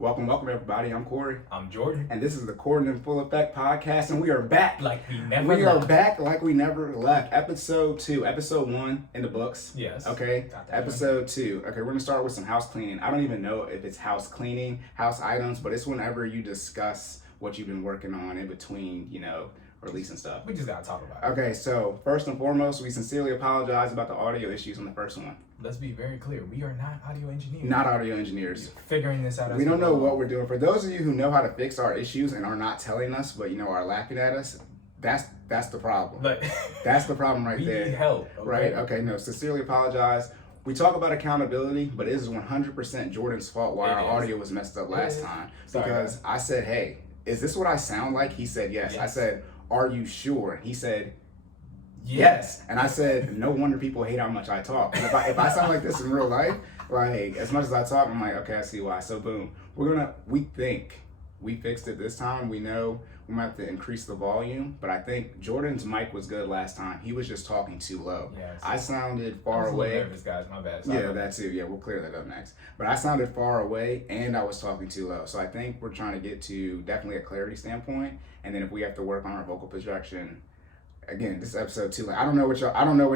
Welcome everybody. I'm Cory. I'm Jordan. And this is the Cordan in Full Effect podcast, and we are back. Like we never left. We are left. back like we never left. Episode 2. Episode 1 in the books. Yes. Okay. Episode 2. Okay, we're going to start with some house cleaning. I don't even know if it's house cleaning, house items, but it's whenever you discuss what you've been working on in between, releasing stuff. We just got to talk about it. Okay, so first and foremost, we sincerely apologize about the audio issues on the first one. Let's be very clear. We are not audio engineers. Not audio engineers. We're figuring this out. We don't know what we're doing. For those of you who know how to fix our issues and are not telling us, but are laughing at us, that's the problem. That's the problem right there. We need help. Okay? Right? Okay, no, sincerely apologize. We talk about accountability, but it is 100% Jordan's fault why our audio was messed up last time. Because I said, hey, is this what I sound like? He said, yes. I said, are you sure? He said, yes. And I said, no wonder people hate how much I talk. And if I sound like this in real life, like as much as I talk, I'm like, okay, I see why. So boom, we think we fixed it this time. We know we might have to increase the volume, but I think Jordan's mic was good last time. He was just talking too low. Yeah, I sounded far away. Nervous, guys. My bad. Yeah, that too. Yeah, we'll clear that up next. But I sounded far away and I was talking too low. So I think we're trying to get to definitely a clarity standpoint. And then if we have to work on our vocal projection, again, this is episode 2. Like I don't know what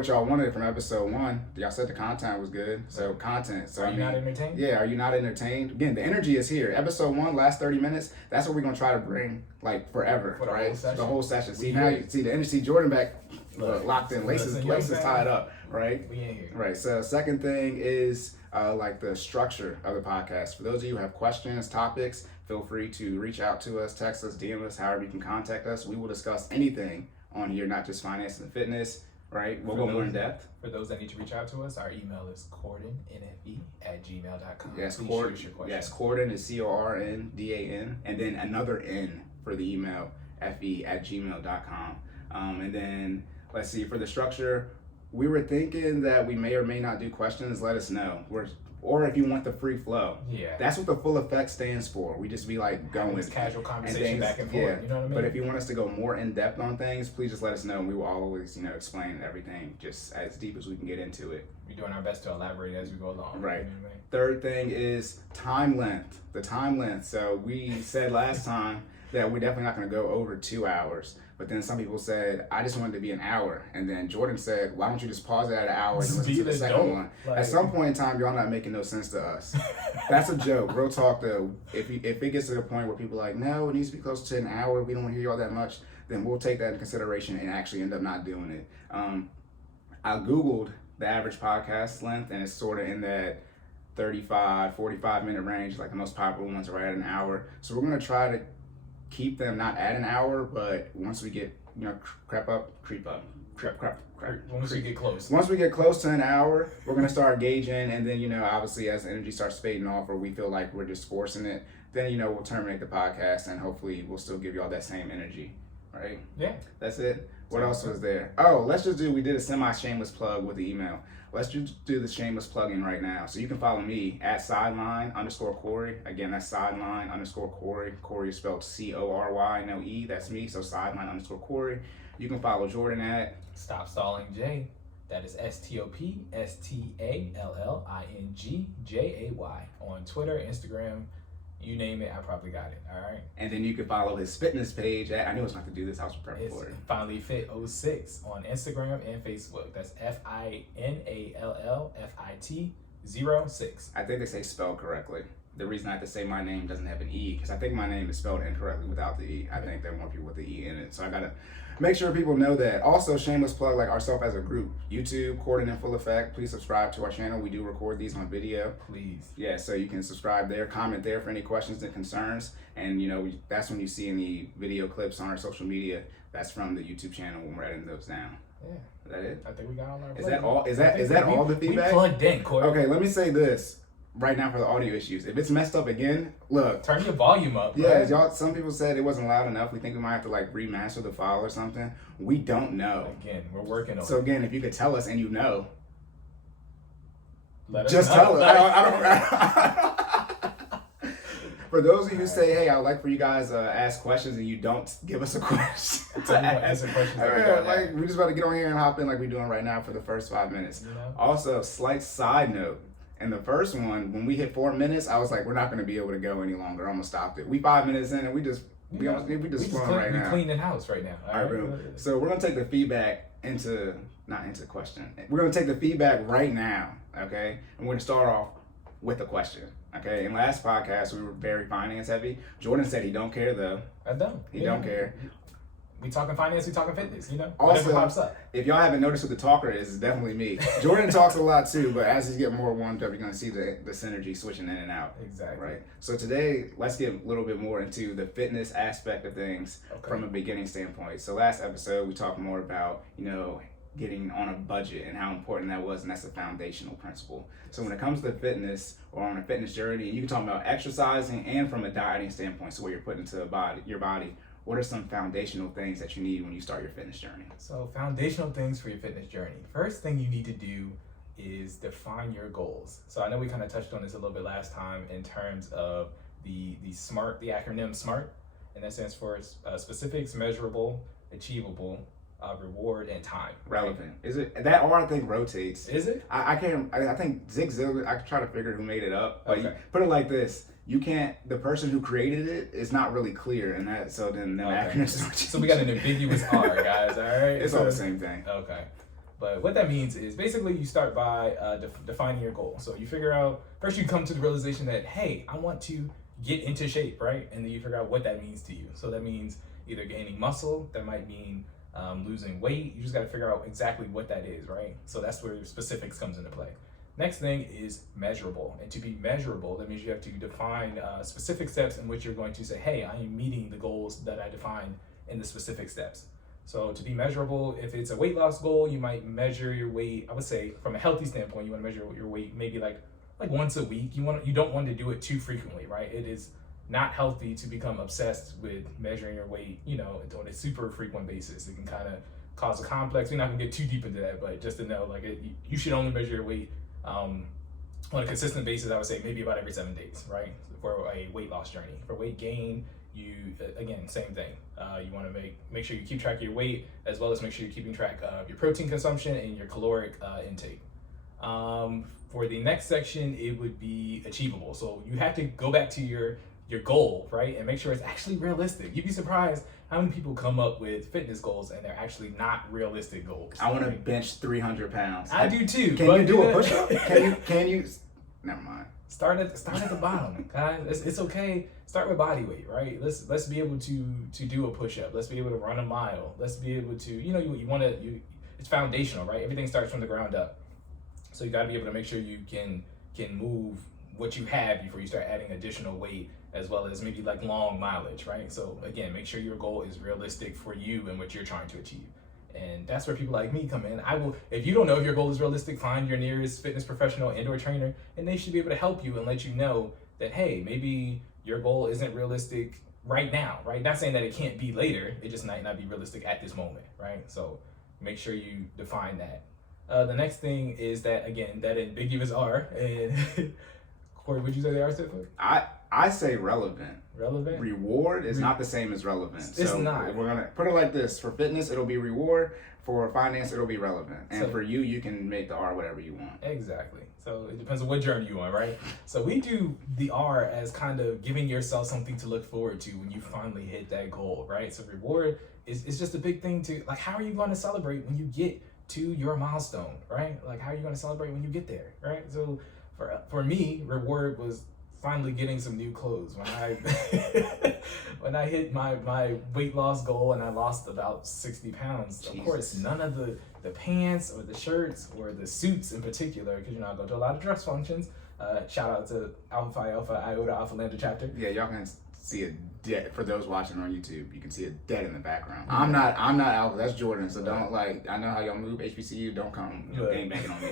y'all wanted from episode 1. Y'all said the content was good. So content. So are you not entertained? Yeah, are you not entertained? Again, the energy is here. Episode 1, last 30 minutes. That's what we're gonna try to bring like forever, for the right? Whole session. The whole session. See now you see the energy. Jordan back locked in, laces tied up, right? We ain't here. Right. So second thing is like the structure of the podcast. For those of you who have questions, topics, feel free to reach out to us, text us, DM us, however you can contact us. We will discuss anything on here, not just finance and fitness, right? We'll go more in depth. For those that need to reach out to us, our email is cordanNFE@gmail.com. Yes, Cordan. Yes, Cordan is CORNDAN, and then another N for the email, FE@gmail.com. And then let's see, for the structure, we were thinking that we may or may not do questions. Let us know. Or if you want the free flow. Yeah. That's what the full effect stands for. We just be like going. This casual conversation things, back and forth. Yeah. You know what I mean? But if you want us to go more in depth on things, please just let us know. And we will always, explain everything just as deep as we can get into it. We're doing our best to elaborate as we go along. Right. You know what I mean? Third thing is time length. The time length. So we said last time that we're definitely not going to go over 2 hours. But then some people said, I just wanted to be an hour. And then Jordan said, why don't you just pause it at an hour and listen to the second one? At some point in time, y'all not making no sense to us. That's a joke. Real talk, though. If it gets to the point where people are like, no, it needs to be close to an hour, we don't want to hear y'all that much, then we'll take that into consideration and actually end up not doing it. I Googled the average podcast length, and it's sort of in that 35, 45-minute range. Like the most popular ones are right at an hour. So we're going to try to keep them not at an hour, but once we get, creep up. Once we get close. Once we get close to an hour, we're going to start gauging, and then, obviously as the energy starts fading off or we feel like we're just forcing it, then, we'll terminate the podcast and hopefully we'll still give you all that same energy, right? Yeah. That's it. What else was there? Oh, we did a semi-shameless plug with the email. Let's just do the shameless plug-in right now. So you can follow me at sideline_Cory. Again, that's sideline_Cory. Cory is spelled Cory, no E. That's me. So sideline_Cory. You can follow Jordan at Stop Stalling J. That is STOPSTALLINGJAY on Twitter, Instagram. You name it, I probably got it. All right. And then you can follow his fitness page at, I knew I was going to do this, I was prepared for it. FinallyFit06 on Instagram and Facebook. That's FINALLFIT06. I think they say spelled correctly. The reason I have to say my name doesn't have an E, because I think my name is spelled incorrectly without the E. I think there are more people with the E in it. So I got to make sure people know that. Also, shameless plug, like ourselves as a group. YouTube, Cordan in Full Effect. Please subscribe to our channel. We do record these on video. Please. Yeah, so you can subscribe there, comment there for any questions and concerns. And, that's when you see any video clips on our social media. That's from the YouTube channel when we're editing those down. Yeah. Is that it? I think we got all our Is that all? Is that all the feedback? We plugged in, Cory. Okay, let me say this. Right now for the audio issues. If it's messed up again, look. Turn your volume up. Yeah, right? y'all. Some people said it wasn't loud enough. We think we might have to remaster the file or something. We don't know. Again, we're working on it. So again, if you could tell us and let us just know. tell us. I don't. For those of you who say, "Hey, I'd like for you guys to ask questions," and you don't give us a question to answer questions. We just about to get on here and hop in like we're doing right now for the first 5 minutes. Also, slight side note. And the first one, when we hit 4 minutes, I was like, we're not going to be able to go any longer. I almost stopped it. We 5 minutes in, and we just flowing right now. We cleaning house right now. All right, boom. So we're going to take the feedback not into question. We're going to take the feedback right now, okay? And we're going to start off with a question, okay? In last podcast, we were very finance heavy. Jordan said he don't care, though. I don't. He don't care. We talking finance, we talking fitness, Also, whatever pops up. If y'all haven't noticed who the talker is, it's definitely me. Jordan talks a lot too, but as he's getting more warmed up, you're going to see the synergy switching in and out. Exactly. Right. So today, let's get a little bit more into the fitness aspect of things from a beginning standpoint. So last episode, we talked more about, getting on a budget and how important that was, and that's a foundational principle. So when it comes to fitness or on a fitness journey, you can talk about exercising and from a dieting standpoint, so what you're putting into your body. What are some foundational things that you need when you start your fitness journey? So foundational things for your fitness journey. First thing you need to do is define your goals. So I know we kind of touched on this a little bit last time in terms of the SMART, the acronym SMART, and that stands for specifics, measurable, achievable, reward, and time. Relevant. Right? Is it that R? I think rotates. Is it? I can't. I think Zig Ziglar. I try to figure who made it up. But you put it like this: you can't. The person who created it is not really clear, and that. So then the acronym starts. So we got an ambiguous R, guys. All right. It's all the same thing. Okay. But what that means is basically you start by defining your goal. So you figure out first. You come to the realization that hey, I want to get into shape, right? And then you figure out what that means to you. So that means either gaining muscle. That might mean losing weight. You just got to figure out exactly what that is, right? So that's where your specifics comes into play. Next thing is measurable. And to be measurable, that means you have to define specific steps in which you're going to say, hey, I am meeting the goals that I defined in the specific steps. So to be measurable, if it's a weight loss goal, you might measure your weight. I would say from a healthy standpoint, you want to measure your weight maybe like once a week. You don't want to do it too frequently, right? It is not healthy to become obsessed with measuring your weight, on a super frequent basis. It can kind of cause a complex. We're not gonna get too deep into that, but just to know, you should only measure your weight on a consistent basis. I would say maybe about every 7 days, right? For a weight loss journey. For weight gain, you again, same thing. You want to make sure you keep track of your weight, as well as make sure you're keeping track of your protein consumption and your caloric intake. For the next section, it would be achievable. So you have to go back to your goal, right? And make sure it's actually realistic. You'd be surprised how many people come up with fitness goals and they're actually not realistic goals. I want to bench 300 pounds. I do too. Can you do a push-up? Can you? Never mind. Start at the bottom, guys. It's okay. Start with body weight, right? Let's be able to do a push-up. Let's be able to run a mile. Let's be able to, you want to. It's foundational, right? Everything starts from the ground up. So you got to be able to make sure you can move what you have before you start adding additional weight, as well as maybe long mileage, right? So again, make sure your goal is realistic for you and what you're trying to achieve. And that's where people like me come in. If you don't know if your goal is realistic, find your nearest fitness professional and/or trainer, and they should be able to help you and let you know that, hey, maybe your goal isn't realistic right now, right? Not saying that it can't be later, it just might not be realistic at this moment, right? So make sure you define that. The next thing is that, again, that ambiguous R, and Corey, would you say the R stood for? I say relevant. Relevant? Reward is not the same as relevant. It's not. We're going to put it like this. For fitness, it'll be reward. For finance, it'll be relevant. And for you can make the R whatever you want. Exactly. So it depends on what journey you're on, right? So we do the R as kind of giving yourself something to look forward to when you finally hit that goal, right? So reward is just a big thing to, how are you going to celebrate when you get to your milestone, right? How are you going to celebrate when you get there, right? So for me, reward was finally getting some new clothes. When I hit my weight loss goal and I lost about 60 pounds, Jesus. Of course, none of the pants or the shirts or the suits in particular, because I go to a lot of dress functions. Shout out to Alpha Phi Alpha Iota Alpha Lambda chapter. Yeah, y'all can see a dead for those watching on YouTube. You can see a dead in the background. I'm not Alpha. That's Jordan. So don't I know how y'all move HBCU. Don't come game banging on me.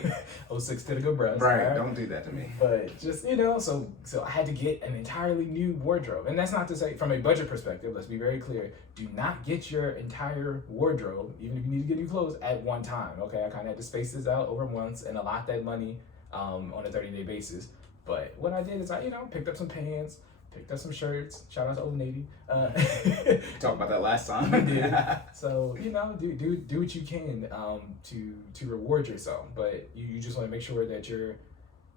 06 to the good breast. Right. Don't do that to me. But just so I had to get an entirely new wardrobe, and that's not to say from a budget perspective. Let's be very clear. Do not get your entire wardrobe, even if you need to get new clothes, at one time. Okay, I kind of had to space this out over months and allot that money on a 30-day basis. But what I did is I picked up some pants. Picked up some shirts. Shout out to Old Navy. Talked about that last time. I did. So do what you can to reward yourself. But you just want to make sure that you're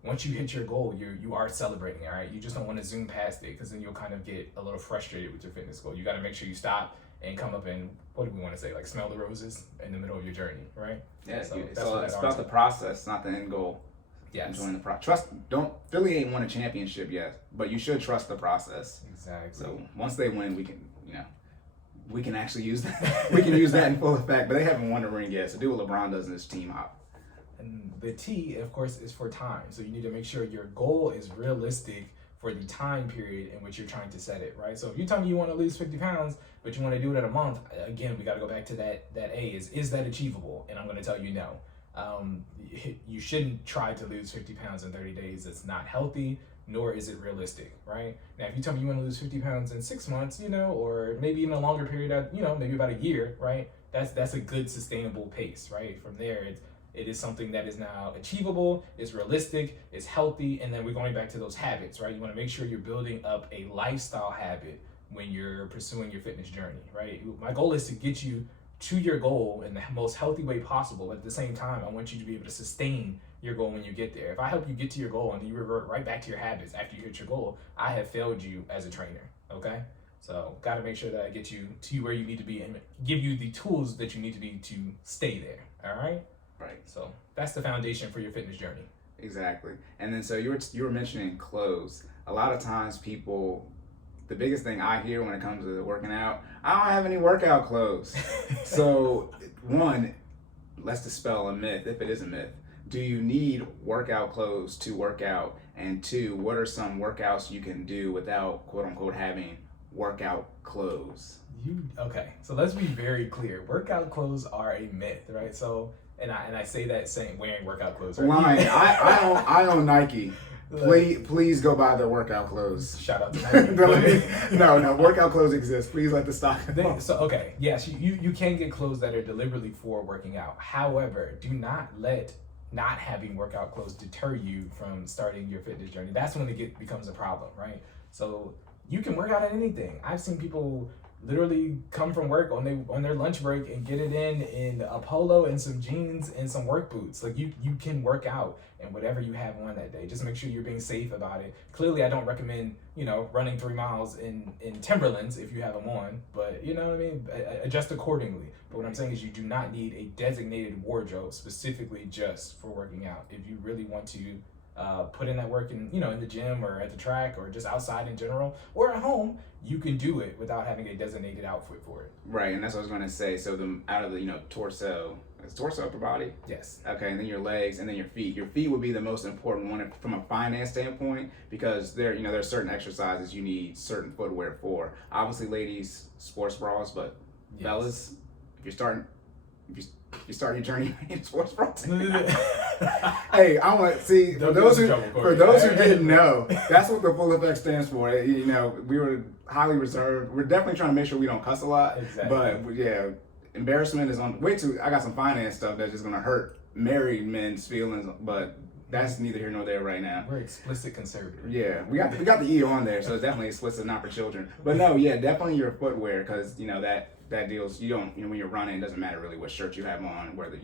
once you hit your goal, you are celebrating, all right? You just don't want to zoom past it, because then you'll kind of get a little frustrated with your fitness goal. You got to make sure you stop and come up and, what do we want to say, like smell the roses in the middle of your journey, right? Yeah, So it's that's what that about the process, not the end goal. Yes. Enjoying the process. Philly ain't won a championship yet, but you should trust the process. Exactly. So once they win, we can actually use that. We can use that in full effect, but they haven't won a ring yet. So do what LeBron does in his team hop. And the T, of course, is for time. So you need to make sure your goal is realistic for the time period in which you're trying to set it, right? So if you tell me you want to lose 50 pounds, but you want to do it in a month, again, we got to go back to that A, is that achievable? And I'm going to tell you no. You shouldn't try to lose 50 pounds in 30 days. It's not healthy, nor is it realistic, right? Now, if you tell me you want to lose 50 pounds in 6 months, or maybe even a longer period of, maybe about a year, right? That's a good sustainable pace, right? From there, it is something that is now achievable, is realistic, is healthy, and then we're going back to those habits, right? You want to make sure you're building up a lifestyle habit when you're pursuing your fitness journey, right? My goal is to get you to your goal in the most healthy way possible. But at the same time, I want you to be able to sustain your goal when you get there. If I help you get to your goal and then you revert right back to your habits after you hit your goal, I have failed you as a trainer, okay? So got to make sure that I get you to where you need to be and give you the tools that you need to be to stay there, all right? Right. So that's the foundation for your fitness journey. Exactly. And then so you were mentioning clothes. A lot of times people, the biggest thing I hear when it comes to working out, I don't have any workout clothes. So one, let's dispel a myth, if it is a myth. Do you need workout clothes to work out? And two, what are some workouts you can do without, quote unquote, having workout clothes? Okay, so let's be very clear. Workout clothes are a myth, right? So, and I say that saying wearing workout clothes. Right? Lying. I own Nike. Please go buy their workout clothes. Shout out to Nike. No, workout clothes exist. Please let the stock. So okay, yes, you can get clothes that are deliberately for working out. However, do not let not having workout clothes deter you from starting your fitness journey. That's when it becomes a problem, right? So you can work out at anything. I've seen people literally come from work on their lunch break and get it in a polo and some jeans and some work boots. Like you can work out in whatever you have on that day. Just make sure you're being safe about it. Clearly, I don't recommend running 3 miles in Timberlands if you have them on, but you know what I mean. Adjust accordingly. But what I'm saying is you do not need a designated wardrobe specifically just for working out. If you really want to put in that work in the gym or at the track or just outside in general or at home, you can do it without having a designated outfit for it. Right, and that's what I was going to say. So out of the torso, is torso upper body? Yes. Okay, and then your legs, and then your feet. Your feet would be the most important one from a finance standpoint because there's certain exercises you need certain footwear for. Obviously, ladies, sports bras, but yes. Fellas, if you start your journey in sports bras. Hey, I want to see for those who didn't know, that's what the full effect stands for. We were highly reserved. We're definitely trying to make sure we don't cuss a lot. Exactly. But yeah, embarrassment is on. I got some finance stuff that's just gonna hurt married men's feelings, but that's neither here nor there right now. We're explicit conservative. Yeah, we got the E on there, so it's definitely explicit, not for children. But no, yeah, definitely your footwear, because that deals. You don't when you're running, it doesn't matter really what shirt you have on, whether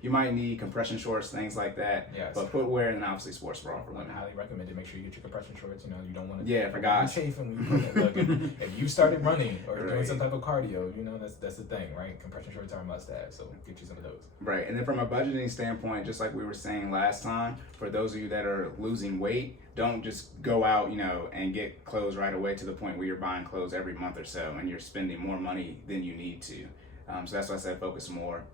you might need compression shorts, things like that. Yes. But footwear and obviously sports bra for women. Highly recommended. Make sure you get your compression shorts. You don't want to. Yeah, for guys. Chafing when you put it. Look, if you started running or doing some type of cardio, that's the thing, right? Compression shorts are a must-have, so get you some of those. Right, and then from a budgeting standpoint, just like we were saying last time, for those of you that are losing weight, don't just go out, and get clothes right away to the point where you're buying clothes every month or so and you're spending more money than you need to. So that's why I said focus more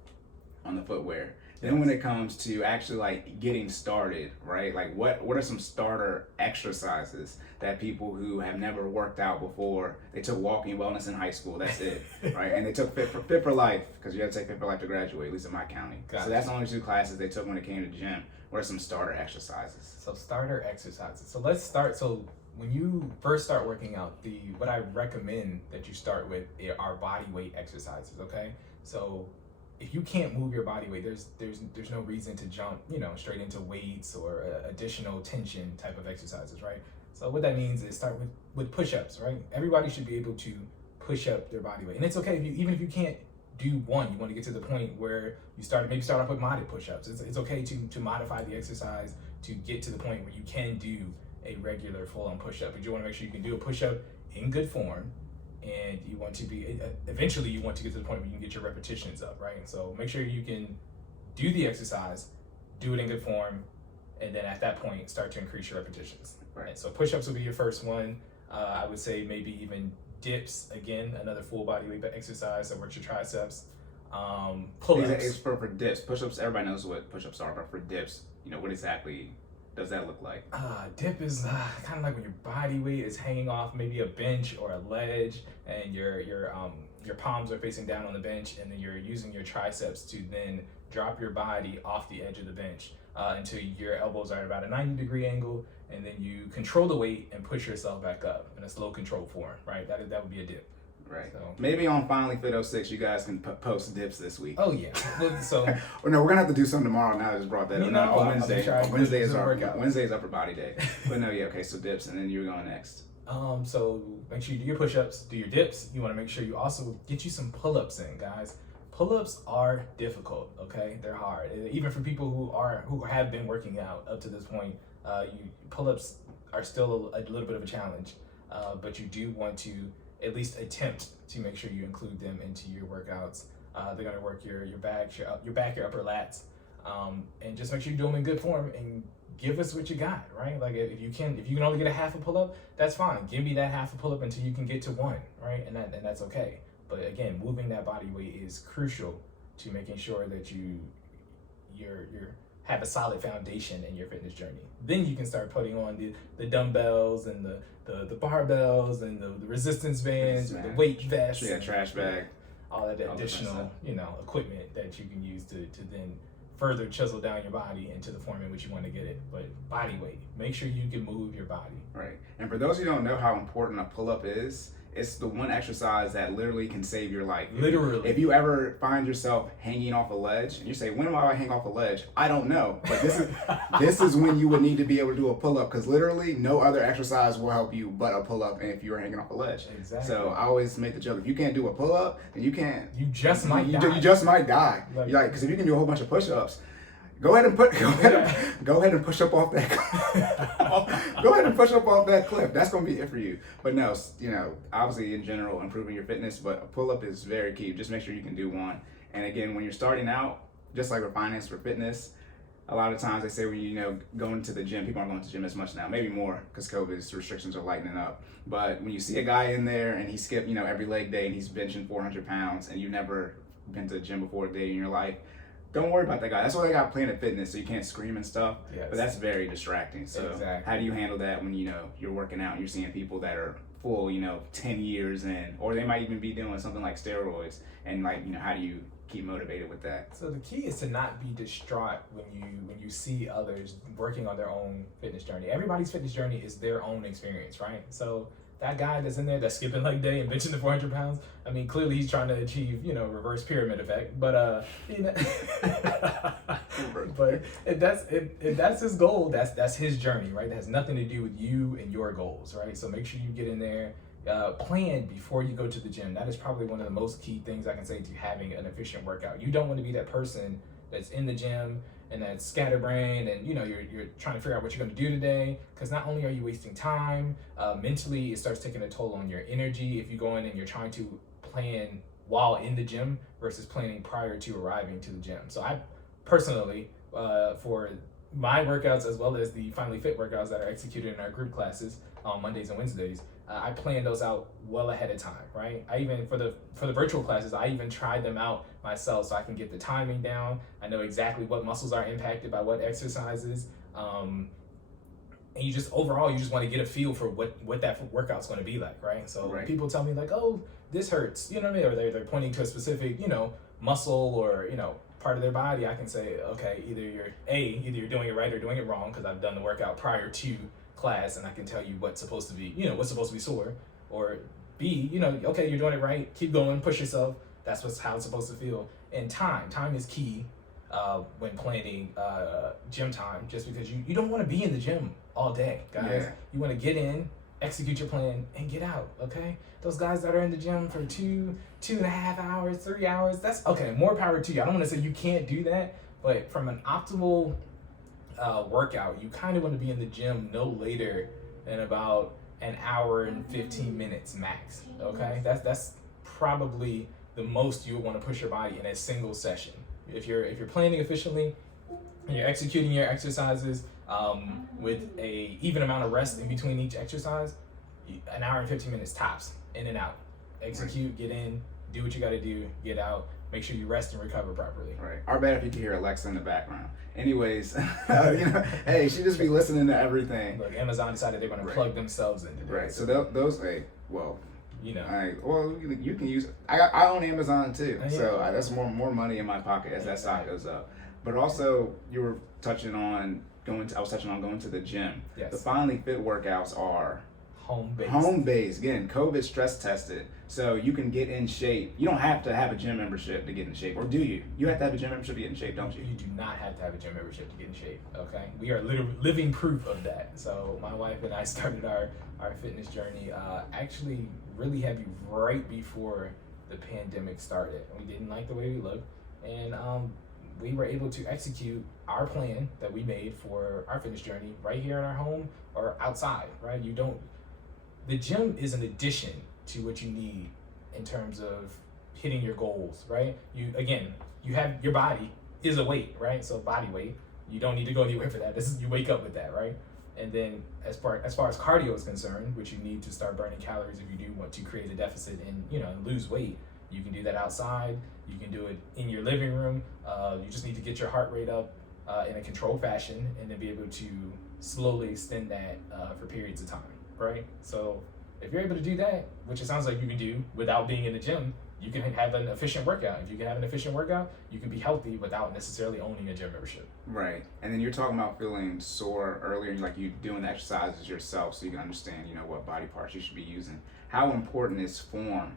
on the footwear. Then when it comes to actually getting started, right? Like what are some starter exercises that people who have never worked out before, they took walking wellness in high school, that's it, right? And they took Fit for Life, because you have to take Fit for Life to graduate, at least in my county. Gotcha. So that's the only 2 classes they took when it came to the gym. What are some starter exercises? So starter exercises. So let's start. So when you first start working out, what I recommend that you start with are body weight exercises. Okay. So if you can't move your body weight, there's no reason to jump straight into weights or additional tension type of exercises, right? So what that means is start with push-ups, right? Everybody should be able to push up their body weight, and it's okay even if you can't do one. You want to get to the point where you start off with modded push-ups. It's okay to modify the exercise to get to the point where you can do a regular full-on push-up. But you want to make sure you can do a push-up in good form, and you want to be, eventually you want to get to the point where you can get your repetitions up, right? So make sure you can do the exercise, do it in good form, and then at that point start to increase your repetitions. Right. So push-ups will be your first one. I would say maybe even dips, again, another full body weight exercise that works your triceps. Pull-ups. It's for dips. Push-ups, everybody knows what push-ups are, but for dips, what exactly does that look like? Dip is kind of like when your body weight is hanging off maybe a bench or a ledge, and your palms are facing down on the bench, and then you're using your triceps to then drop your body off the edge of the bench until your elbows are at about a 90-degree angle, and then you control the weight and push yourself back up in a slow control form, right? That would be a dip. Right. So, maybe on FinallyFit 06, you guys can post dips this week. Oh yeah. So well, no, we're gonna have to do something tomorrow. Now I just brought that up. No, on Wednesday. Wednesday is upper body day. But no, yeah, okay. So dips, and then you're going next. So make sure you do your push-ups, do your dips. You want to make sure you also get you some pull-ups in, guys. Pull-ups are difficult. Okay, they're hard. Even for people who have been working out up to this point, pull-ups are still a little bit of a challenge. But you do want to at least attempt to make sure you include them into your workouts. They're gonna work your back, your upper lats, and just make sure you do them in good form and give us what you got, right? Like if you can only get a half a pull-up, that's fine. Give me that half a pull-up until you can get to one, right? And that's okay. But again, moving that body weight is crucial to making sure that you have a solid foundation in your fitness journey. Then you can start putting on the dumbbells and the barbells and the resistance bands, the weight vests, trash bag, all that additional equipment that you can use to then further chisel down your body into the form in which you want to get it. But body weight, make sure you can move your body. Right. And for those who don't know how important a pull-up is, it's the one exercise that literally can save your life. Literally. If you ever find yourself hanging off a ledge, and you say, when do I hang off a ledge? I don't know. But this is when you would need to be able to do a pull-up, because literally no other exercise will help you but a pull-up, and if you're hanging off a ledge. Exactly. So I always make the joke, if you can't do a pull-up, then you can't. You just might die. You just might die. Because if you can do a whole bunch of push-ups, go ahead and push up off that. Go ahead and push up off that cliff. That's gonna be it for you. But no, obviously in general, improving your fitness, but a pull-up is very key. Just make sure you can do one. And again, when you're starting out, just like with finance for fitness, a lot of times they say when going to the gym, people aren't going to the gym as much now, maybe more because COVID's restrictions are lightening up. But when you see a guy in there and he skipped every leg day and he's benching 400 pounds and you've never been to the gym before a day in your life, don't worry about that guy. That's why they got Planet Fitness, so you can't scream and stuff. Yes. But that's very distracting. So exactly. How do you handle that when you're working out and you're seeing people that are full 10 years in, or they might even be doing something like steroids, and how do you keep motivated with that? So the key is to not be distraught when you see others working on their own fitness journey. Everybody's fitness journey is their own experience, right? So that guy that's in there that's skipping leg day and benching the 400 pounds, I mean, clearly he's trying to achieve, reverse pyramid effect. But but if that's his goal, that's his journey, right? That has nothing to do with you and your goals, right? So make sure you get in there, plan before you go to the gym. That is probably one of the most key things I can say to having an efficient workout. You don't want to be that person that's in the gym and that's scatterbrained, and you're trying to figure out what you're going to do today, because not only are you wasting time, mentally it starts taking a toll on your energy if you go in and you're trying to plan while in the gym versus planning prior to arriving to the gym. So I personally, for my workouts as well as the FinallyFit workouts that are executed in our group classes on Mondays and Wednesdays, I plan those out well ahead of time, right? I even, for the virtual classes, I even tried them out myself so I can get the timing down. I know exactly what muscles are impacted by what exercises. And you just want to get a feel for what that workout's going to be like, right? So when people tell me like, oh, this hurts, or they're pointing to a specific, muscle or, part of their body, I can say, okay, either you're doing it right or doing it wrong, because I've done the workout prior to class and I can tell you what's supposed to be, what's supposed to be sore, or B, okay, you're doing it right, keep going, push yourself. That's how it's supposed to feel. And time is key when planning gym time, just because you don't want to be in the gym all day, guys. Yeah. You want to get in, execute your plan, and get out, okay? Those guys that are in the gym for 2.5 hours, 3 hours, that's okay, more power to you. I don't want to say you can't do that, but from an optimal workout, you kind of want to be in the gym no later than about an hour and 15 minutes max. Okay, that's probably the most you would want to push your body in a single session. If you're planning efficiently and you're executing your exercises with a even amount of rest in between each exercise, an hour and 15 minutes tops, in and out. Execute, get in, do what you got to do, get out. Make sure you rest and recover properly. Right. Our bad if you can hear Alexa in the background. Anyways, hey, she just be listening to everything. Look, Amazon decided they're going to plug themselves in today. Right. So those, hey, well, you know. You can use. I own Amazon too, so that's more money in my pocket as that stock goes up. But also, you were touching on I was touching on going to the gym. Yes. The FinallyFit workouts are home-based. Home-based. Again, COVID stress tested, so you can get in shape. You don't have to have a gym membership to get in shape, or do you? You have to have a gym membership to get in shape, don't you? You do not have to have a gym membership to get in shape. Okay, we are living proof of that. So my wife and I started our fitness journey actually really heavy right before the pandemic started. We didn't like the way we looked, and we were able to execute our plan that we made for our fitness journey right here in our home or outside. Right? The gym is an addition to what you need in terms of hitting your goals, right? You have your body is a weight, right? So body weight, you don't need to go anywhere for that. You wake up with that, right? And then as far as cardio is concerned, which you need to start burning calories if you do want to create a deficit and lose weight, you can do that outside. You can do it in your living room. You just need to get your heart rate up in a controlled fashion, and then be able to slowly extend that for periods of time, right? So if you're able to do that, which it sounds like you can do without being in the gym, you can have an efficient workout. If you can have an efficient workout, you can be healthy without necessarily owning a gym membership. Right. And then you're talking about feeling sore earlier, like you doing the exercises yourself so you can understand, what body parts you should be using. How important is form?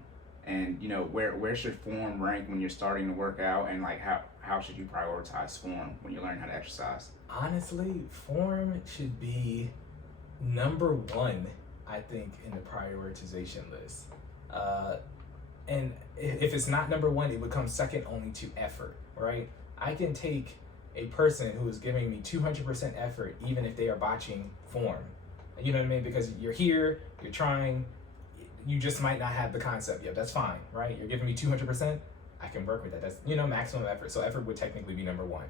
And, where should form rank when you're starting to work out? And, like, how should you prioritize form when you're learning how to exercise? Honestly, form should be number one, I think, in the prioritization list. And if it's not number one, it would come second only to effort, right? I can take a person who is giving me 200% effort, even if they are botching form. You know what I mean? Because you're here, you're trying, you just might not have the concept yet. That's fine, right? You're giving me 200%, I can work with that. That's, maximum effort. So effort would technically be number one.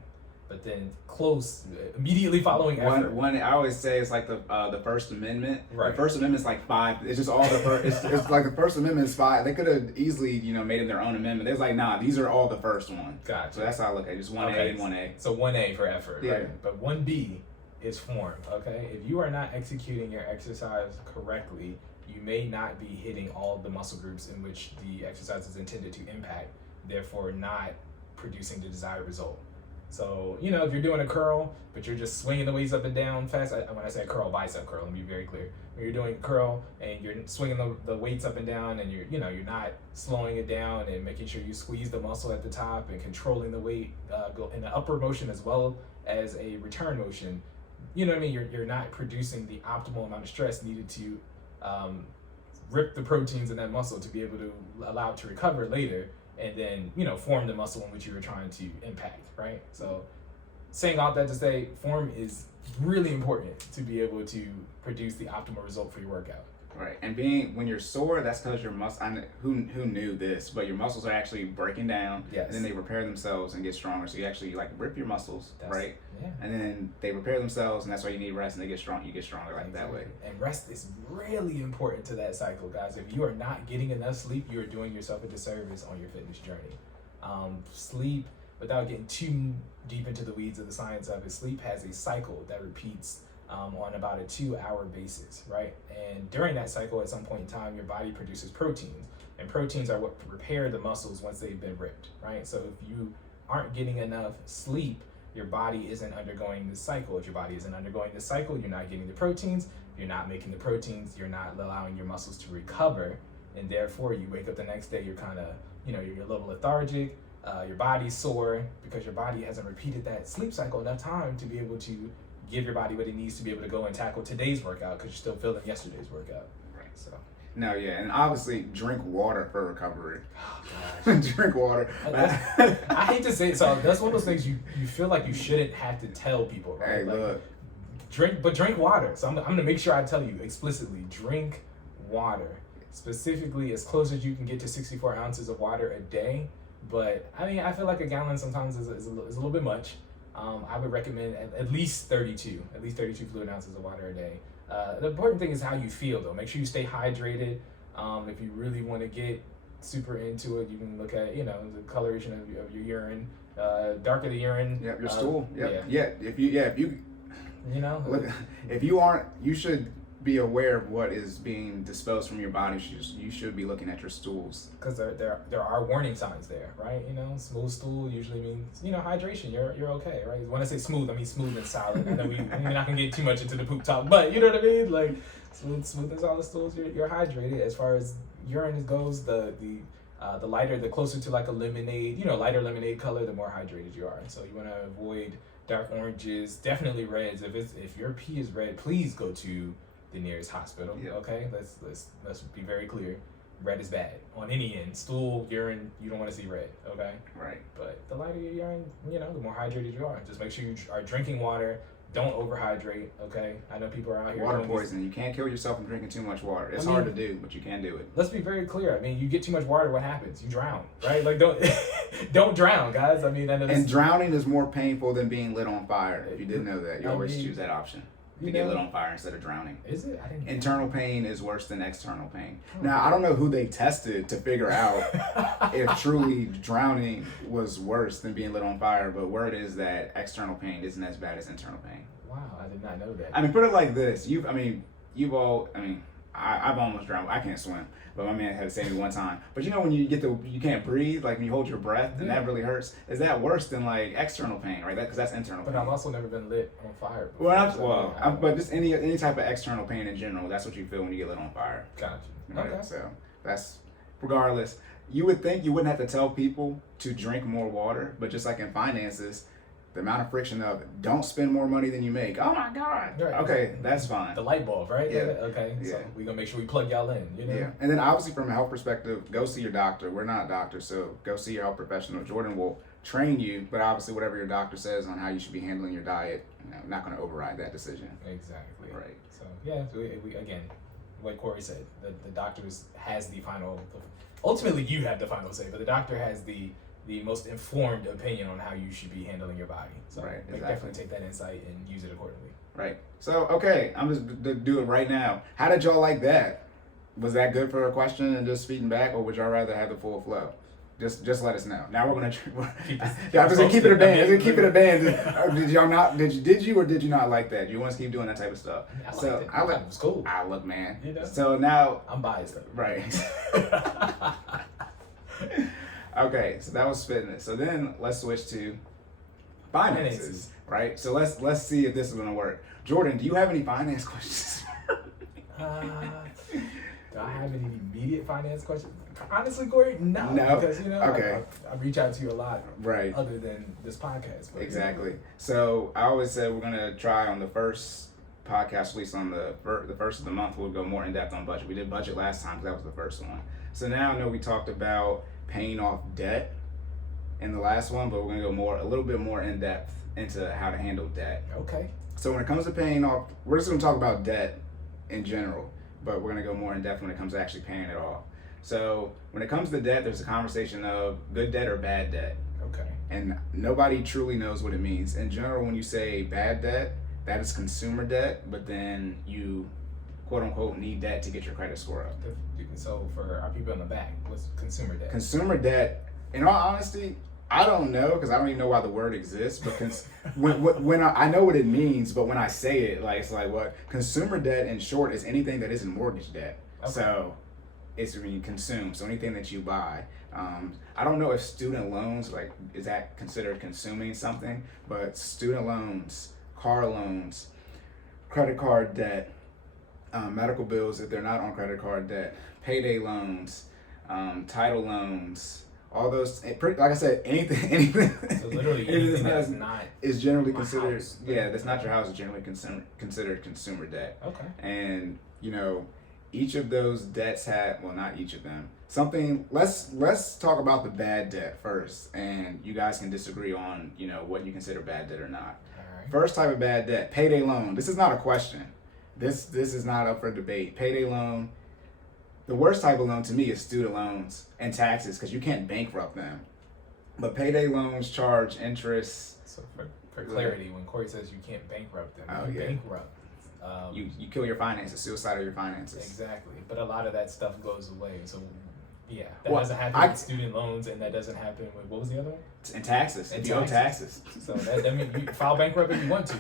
But then close, immediately following effort. One I always say it's like the First Amendment. Right. The First Amendment's like 5. It's just all the first. It's like the First Amendment is 5. They could have easily made it their own amendment. It's like, nah, these are all the first one. Gotcha. So that's how I look at it. Just 1A and 1A. So 1A for effort, yeah. Right? But 1B is form. Okay. If you are not executing your exercise correctly, you may not be hitting all the muscle groups in which the exercise is intended to impact. Therefore, not producing the desired result. So, if you're doing a curl, but you're just swinging the weights up and down fast, when I say curl, bicep curl, let me be very clear. When you're doing a curl and you're swinging the weights up and down, and you're not slowing it down and making sure you squeeze the muscle at the top and controlling the weight, go in the upward motion as well as a return motion, you're not producing the optimal amount of stress needed to rip the proteins in that muscle to be able to allow it to recover later. And then, form the muscle in which you were trying to impact, right? So saying all that to say, form is really important to be able to produce the optimal result for your workout. Right. And when you're sore, that's because your muscle, who knew this, but your muscles are actually breaking down. Yes. And then they repair themselves and get stronger. So you actually rip your muscles, right? Yeah. And then they repair themselves, and that's why you need rest, and they get strong. You get stronger that way. And rest is really important to that cycle, guys. If you are not getting enough sleep, you are doing yourself a disservice on your fitness journey. Sleep, without getting too deep into the weeds of the science of it, sleep has a cycle that repeats on about a 2-hour basis, right? And during that cycle, at some point in time, your body produces proteins, and proteins are what repair the muscles once they've been ripped, right? So if you aren't getting enough sleep, your body isn't undergoing this cycle. If your body isn't undergoing this cycle, you're not getting the proteins. If you're not making the proteins, you're not allowing your muscles to recover, and therefore you wake up the next day, you're kind of, you're a little lethargic. Your body's sore because your body hasn't repeated that sleep cycle enough time to be able to give your body what it needs to be able to go and tackle today's workout, because you're still feeling yesterday's workout. Right. So No, yeah, and obviously drink water for recovery. Oh, gosh. Drink water. I hate to say it, so that's one of those things you feel like you shouldn't have to tell people, right? Hey, like, look. drink water. So I'm gonna make sure I tell you explicitly, drink water. Specifically, as close as you can get to 64 ounces of water a day. But I mean, I feel like a gallon sometimes is a little bit much. I would recommend at least 32 fluid ounces of water a day. The important thing is how you feel, though. Make sure you stay hydrated. If you really want to get super into it, you can look at the coloration of your urine. Darker the urine. Yep, your stool. Yep. Yeah. If you look, if you aren't, you should be aware of what is being disposed from your body. You should be looking at your stools, because there are warning signs there, right? Smooth stool usually means hydration. You're okay, right? When I say smooth, I mean smooth and solid. I know we're not gonna get too much into the poop talk, but you know what I mean. Like smooth and solid stools, you're hydrated. As far as urine goes, the lighter, the closer to like a lemonade, lighter lemonade color, the more hydrated you are. So you want to avoid dark oranges, definitely reds. If your pee is red, please go to the nearest hospital. Yeah. Okay, let's be very clear. Red is bad on any end. Stool, urine, you don't want to see red. Okay. right? But the lighter your urine, the more hydrated you are. Just make sure you are drinking water. Don't overhydrate. Okay. I know people are out here. Water poisoning. You can't kill yourself from drinking too much water. It's hard to do, but you can do it. Let's be very clear. I mean, you get too much water, what happens? You drown, right? Like don't drown, guys. I mean, I know And drowning is more painful than being lit on fire. If you didn't know that, you always choose that option. To get lit on fire instead of drowning. Is it? I didn't know. Internal pain is worse than external pain. Now, I don't know who they tested to figure out if truly drowning was worse than being lit on fire, but word is that external pain isn't as bad as internal pain. Wow, I did not know that. I mean, put it like this. I've almost drowned. I can't swim, but my man had to save me one time. But when you can't breathe, like when you hold your breath, and that really hurts. Is that worse than like external pain, right? Because that's internal pain. But I've also never been lit on fire before. But just any type of external pain in general, that's what you feel when you get lit on fire. Gotcha. Right? Okay. So that's regardless. You would think you wouldn't have to tell people to drink more water, but just like in finances, the amount of friction of don't spend more money than you make. Oh my God. Right. Okay, that's fine. The light bulb, right? Yeah. Okay. Yeah. So we're gonna make sure we plug y'all in. Yeah. And then obviously from a health perspective, go see your doctor. We're not doctors, so go see your health professional. Jordan will train you, but obviously whatever your doctor says on how you should be handling your diet, not going to override that decision. Exactly. Right. So yeah, we again, what Cory said, the doctor has the final. Ultimately, you have the final say, but the doctor has the most informed opinion on how you should be handling your body. So right, exactly. Definitely take that insight and use it accordingly. Right. So, okay, I'm just do it right now. How did y'all like that? Was that good for a question and just feeding back, or would y'all rather have the full flow? Just let us know. Now we're gonna keep it a band. Keep it a band. Did y'all not? Did you or did you not like that? You want us to keep doing that type of stuff? I liked it. It was cool. Look, man. So now I'm biased. Right. Okay, so that was fitness. So then let's switch to finances. Right? So let's see if this is gonna work. Jordan, do you have any finance questions? Do I have any immediate finance questions? Honestly, Cory, no. Because okay. I reach out to you a lot, right? Other than this podcast. But, exactly. So I always said we're gonna try on the first podcast release on the first of the month. We'll go more in depth on budget. We did budget last time because that was the first one. So now I know we talked about paying off debt in the last one, but we're gonna go a little bit more in depth into how to handle debt. Okay. So when it comes to paying off, we're just gonna talk about debt in general, but we're gonna go more in depth when it comes to actually paying it off. So when it comes to debt, there's a conversation of good debt or bad debt. Okay. And nobody truly knows what it means. In general, when you say bad debt, that is consumer debt, but then you quote unquote need debt to get your credit score up. So for our people in the back, what's consumer debt? Consumer debt, in all honesty, I don't know, because I don't even know why the word exists. But when I know what it means, but when I say it, it's like what consumer debt in short is anything that isn't mortgage debt. Okay. So it's when you consume. So anything that you buy. I don't know if student loans is that considered consuming something, but student loans, car loans, credit card debt, medical bills if they're not on credit card debt, payday loans, title loans. All those, like I said, anything. So literally, anything that's not is generally considered. House. Yeah, that's not your house is generally considered consumer debt. Okay. And each of those debts had, well, not each of them. Something. Let's talk about the bad debt first, and you guys can disagree on what you consider bad debt or not. All right. First type of bad debt, payday loan. This is not a question. This is not up for debate. Payday loan. The worst type of loan to me is student loans and taxes because you can't bankrupt them. But payday loans charge interest. So for clarity, when Cory says you can't bankrupt them, Oh, you yeah. bankrupt. You kill your finances, suicide of your finances. Exactly, but a lot of that stuff goes away. So yeah, that Well, doesn't happen with student loans, and that doesn't happen with, what was the other one? And taxes. And If you owe taxes. So that means you file bankrupt if you want to.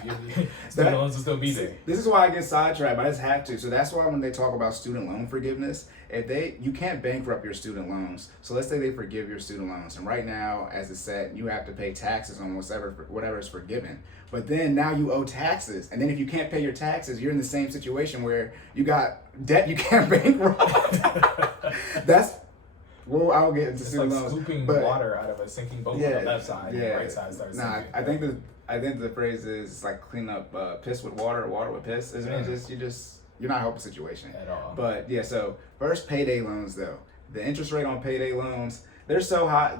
Student loans will still be there. This is why I get sidetracked, but I just have to. So that's why when they talk about student loan forgiveness, you can't bankrupt your student loans. So let's say they forgive your student loans, and right now, as it's said, you have to pay taxes on whatever is forgiven. But then now you owe taxes, and then if you can't pay your taxes, you're in the same situation where you got debt you can't bankrupt. Well, I'll get into It's student like loans, scooping but water out of a sinking boat on the left side, and the right side starts sinking. I think the phrase is it's like clean up piss with water, water with piss. Isn't it? You're not helping the situation At all. But yeah, so first payday loans though. The interest rate on payday loans, they're so high.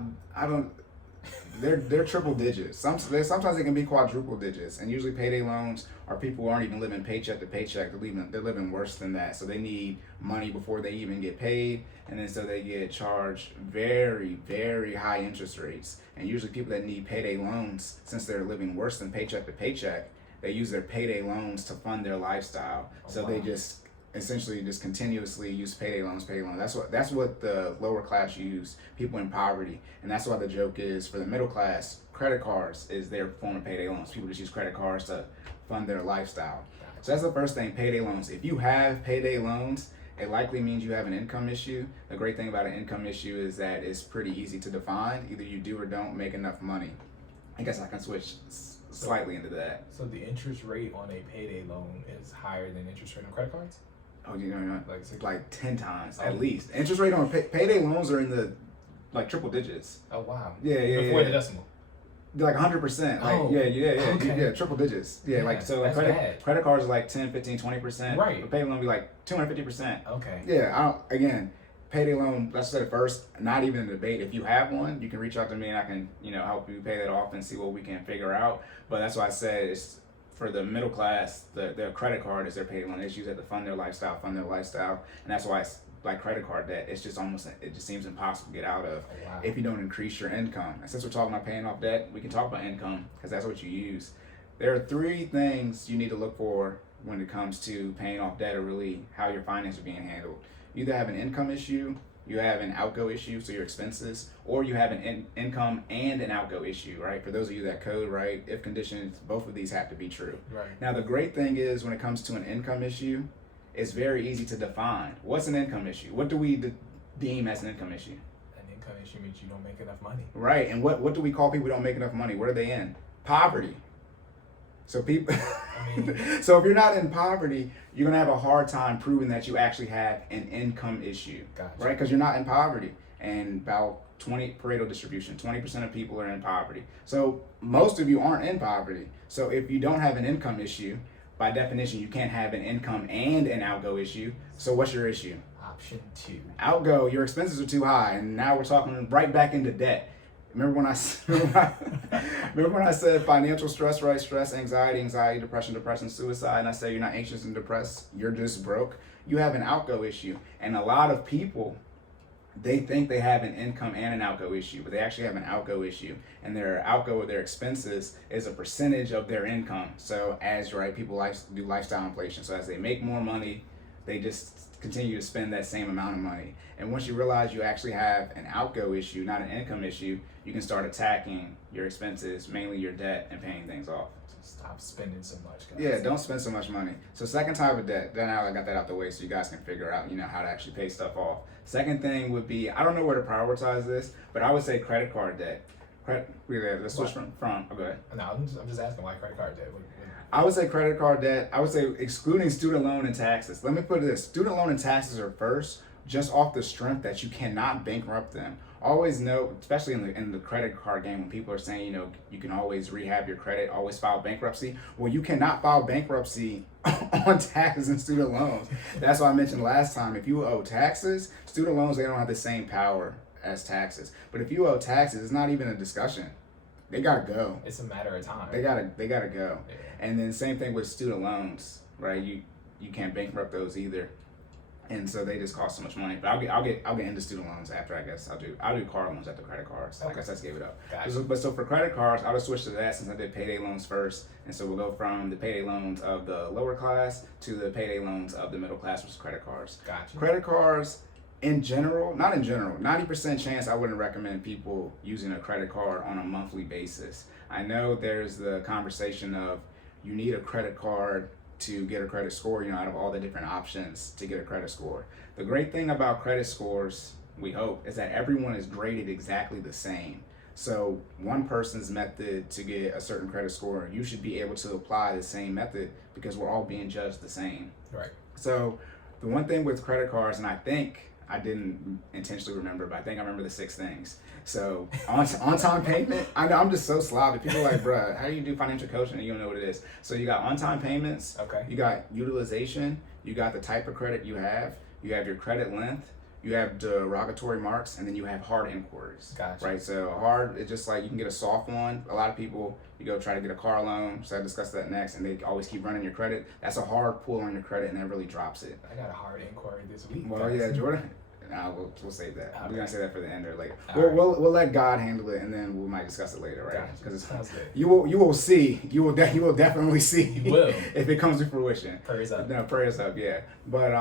They're triple digits. Sometimes they can be quadruple digits. And usually payday loans are people who aren't even living paycheck to paycheck. They're living worse than that. So they need money before they even get paid. And then so they get charged very, very high interest rates. And usually people that need payday loans, since they're living worse than paycheck to paycheck, they use their payday loans to fund their lifestyle. So they just essentially just continuously use payday loans. That's what the lower class use, people in poverty. And that's why the joke is for the middle class, credit cards is their form of payday loans. People just use credit cards to fund their lifestyle. So that's the first thing, payday loans. If you have payday loans, it likely means you have an income issue. The great thing about an income issue is that it's pretty easy to define. Either you do or don't make enough money. I guess I can switch slightly into that. So the interest rate on a payday loan is higher than interest rate on credit cards? Oh, like 10 times Oh. at least. Interest rate on payday loans are in the triple digits. Oh wow. Yeah. Before the decimal. They're like 100%. Okay. Triple digits. Yeah, that's credit cards are like 10, 15, 20%. Right. A payday loan be like 250%. Okay. Yeah, payday loan, let's say first, not even a debate. If you have one, you can reach out to me and I can, help you pay that off and see what we can figure out. But that's why I said it's for the middle class, their credit card is their payday loan. They just use it to fund their lifestyle. And that's why it's like credit card debt. It's just it just seems impossible to get out of if you don't increase your income. And since we're talking about paying off debt, we can talk about income because that's what you use. There are 3 things you need to look for when it comes to paying off debt or really how your finances are being handled. You either have an income issue, you have an outgo issue, so your expenses, or you have an income and an outgo issue, right? For those of you that code, right, if conditions, both of these have to be true. Right. Now, the great thing is when it comes to an income issue, it's very easy to define. What's an income issue? What do we deem as an income issue? An income issue means you don't make enough money. Right, and what do we call people who don't make enough money? What are they in? Poverty. So people, so if you're not in poverty, you're gonna have a hard time proving that you actually have an income issue, Gotcha. right? Because you're not in poverty, and about 20 Pareto distribution, 20% of people are in poverty. So most of you aren't in poverty. So if you don't have an income issue, by definition, you can't have an income and an outgo issue. So what's your issue? Option 2. Outgo, your expenses are too high, and now we're talking right back into debt. Remember when I said financial stress, right? Stress, anxiety, depression, suicide, and I said you're not anxious and depressed, you're just broke. You have an outgo issue. And a lot of people, they think they have an income and an outgo issue, but they actually have an outgo issue. And their outgo or their expenses is a percentage of their income. So people do lifestyle inflation. So as they make more money, they just continue to spend that same amount of money. And once you realize you actually have an outgo issue, not an income issue, you can start attacking your expenses, mainly your debt, and paying things off. Stop spending so much, guys. Yeah, don't spend so much money. So second type of debt, then now I got that out the way so you guys can figure out, how to actually pay stuff off. Second thing would be, I don't know where to prioritize this, but I would say credit card debt. Let's switch from, go ahead. No, I'm just asking why credit card debt. I would say credit card debt. I would say excluding student loan and taxes. Let me put it this. Student loan and taxes are first, just off the strength that you cannot bankrupt them. always know, especially in the credit card game, when people are saying, you know, you can always rehab your credit, always file bankruptcy. Well, you cannot file bankruptcy on taxes and student loans. That's why I mentioned last time, if you owe taxes, student loans, they don't have the same power as taxes. But if you owe taxes, it's not even a discussion. They gotta go. It's a matter of time. They gotta go. Yeah. And then same thing with student loans, right? You can't bankrupt those either. And so they just cost so much money. But I'll get into student loans after, I guess. I'll do car loans after credit cards. Okay. I guess I just gave it up. Gotcha. But so for credit cards, I'll just switch to that since I did payday loans first. And so we'll go from the payday loans of the lower class to the payday loans of the middle class, which is credit cards. Gotcha. Credit cards, in general, not in general, 90% chance I wouldn't recommend people using a credit card on a monthly basis. I know there's the conversation of you need a credit card to get a credit score, you know, out of all the different options to get a credit score. The great thing about credit scores, we hope, is that everyone is graded exactly the same. So one person's method to get a certain credit score, you should be able to apply the same method because we're all being judged the same. Right. So the one thing with credit cards, and I think I didn't intentionally remember, but I think I remember the 6 things. So on time payment, I know I'm just so sloppy. People are like, bruh, how do you do financial coaching and you don't know what it is? So you got on time payments, Okay. you got utilization, you got the type of credit you have your credit length, you have derogatory marks, and then you have hard inquiries. Gotcha. Right? So hard, it's just like you can get a soft one. A lot of people, you go try to get a car loan, so I discuss that next, and they always keep running your credit. That's a hard pull on your credit, and that really drops it. I got a hard inquiry this week. Well, yeah, Jordan. We'll save that. Okay. We're gonna say that for the end or later. All We'll let God handle it, and then we might discuss it later, right? Gotcha. Because Sounds good. you will see. You will definitely see. You will. If it comes to fruition. Prayers up. No, prayers up, yeah. But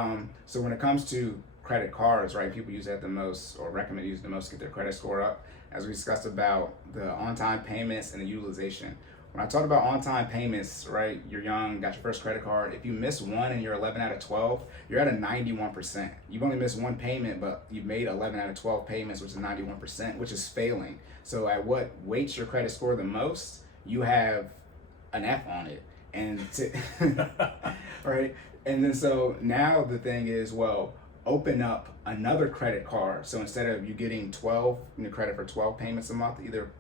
so when it comes to credit cards, right? People use that the most, or recommend using the most to get their credit score up. As we discussed about the on-time payments and the utilization. When I talked about on-time payments, right? You're young, got your first credit card. If you miss one and you're 11 out of 12, you're at a 91%. You've only missed one payment, but you've made 11 out of 12 payments, which is 91%, which is failing. So at what weights your credit score the most, you have an F on it. And right? And then so now the thing is, well, open up another credit card. So instead of you getting 12, credit for 12 payments a month, either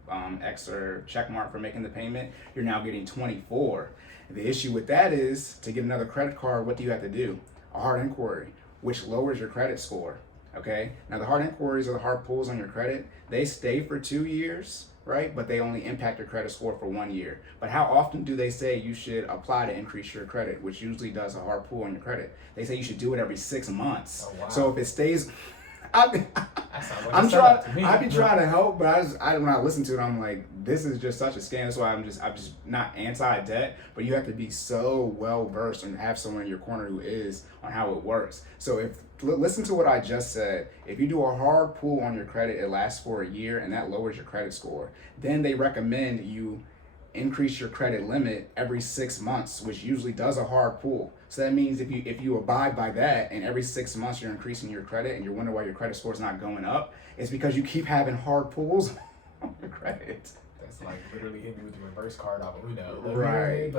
X or check mark for making the payment, you're now getting 24. The issue with that is to get another credit card, what do you have to do? A hard inquiry, which lowers your credit score. Okay. Now the hard inquiries or the hard pulls on your credit, they stay for 2 years, right? But they only impact your credit score for 1 year. But how often do they say you should apply to increase your credit, which usually does a hard pull on your credit? They say you should do it every 6 months. Oh, wow. So if it stays, I've been trying to help, but when I listen to it, I'm like, this is just such a scam. That's why I'm just not anti-debt, but you have to be so well versed and have someone in your corner who is on how it works. So listen to what I just said. If you do a hard pull on your credit, it lasts for a year and that lowers your credit score. Then they recommend you increase your credit limit every 6 months, which usually does a hard pull. So that means if you abide by that and every 6 months you're increasing your credit and you're wondering why your credit score is not going up, it's because you keep having hard pulls on your credit. That's like literally hitting you with the reverse card off, Right.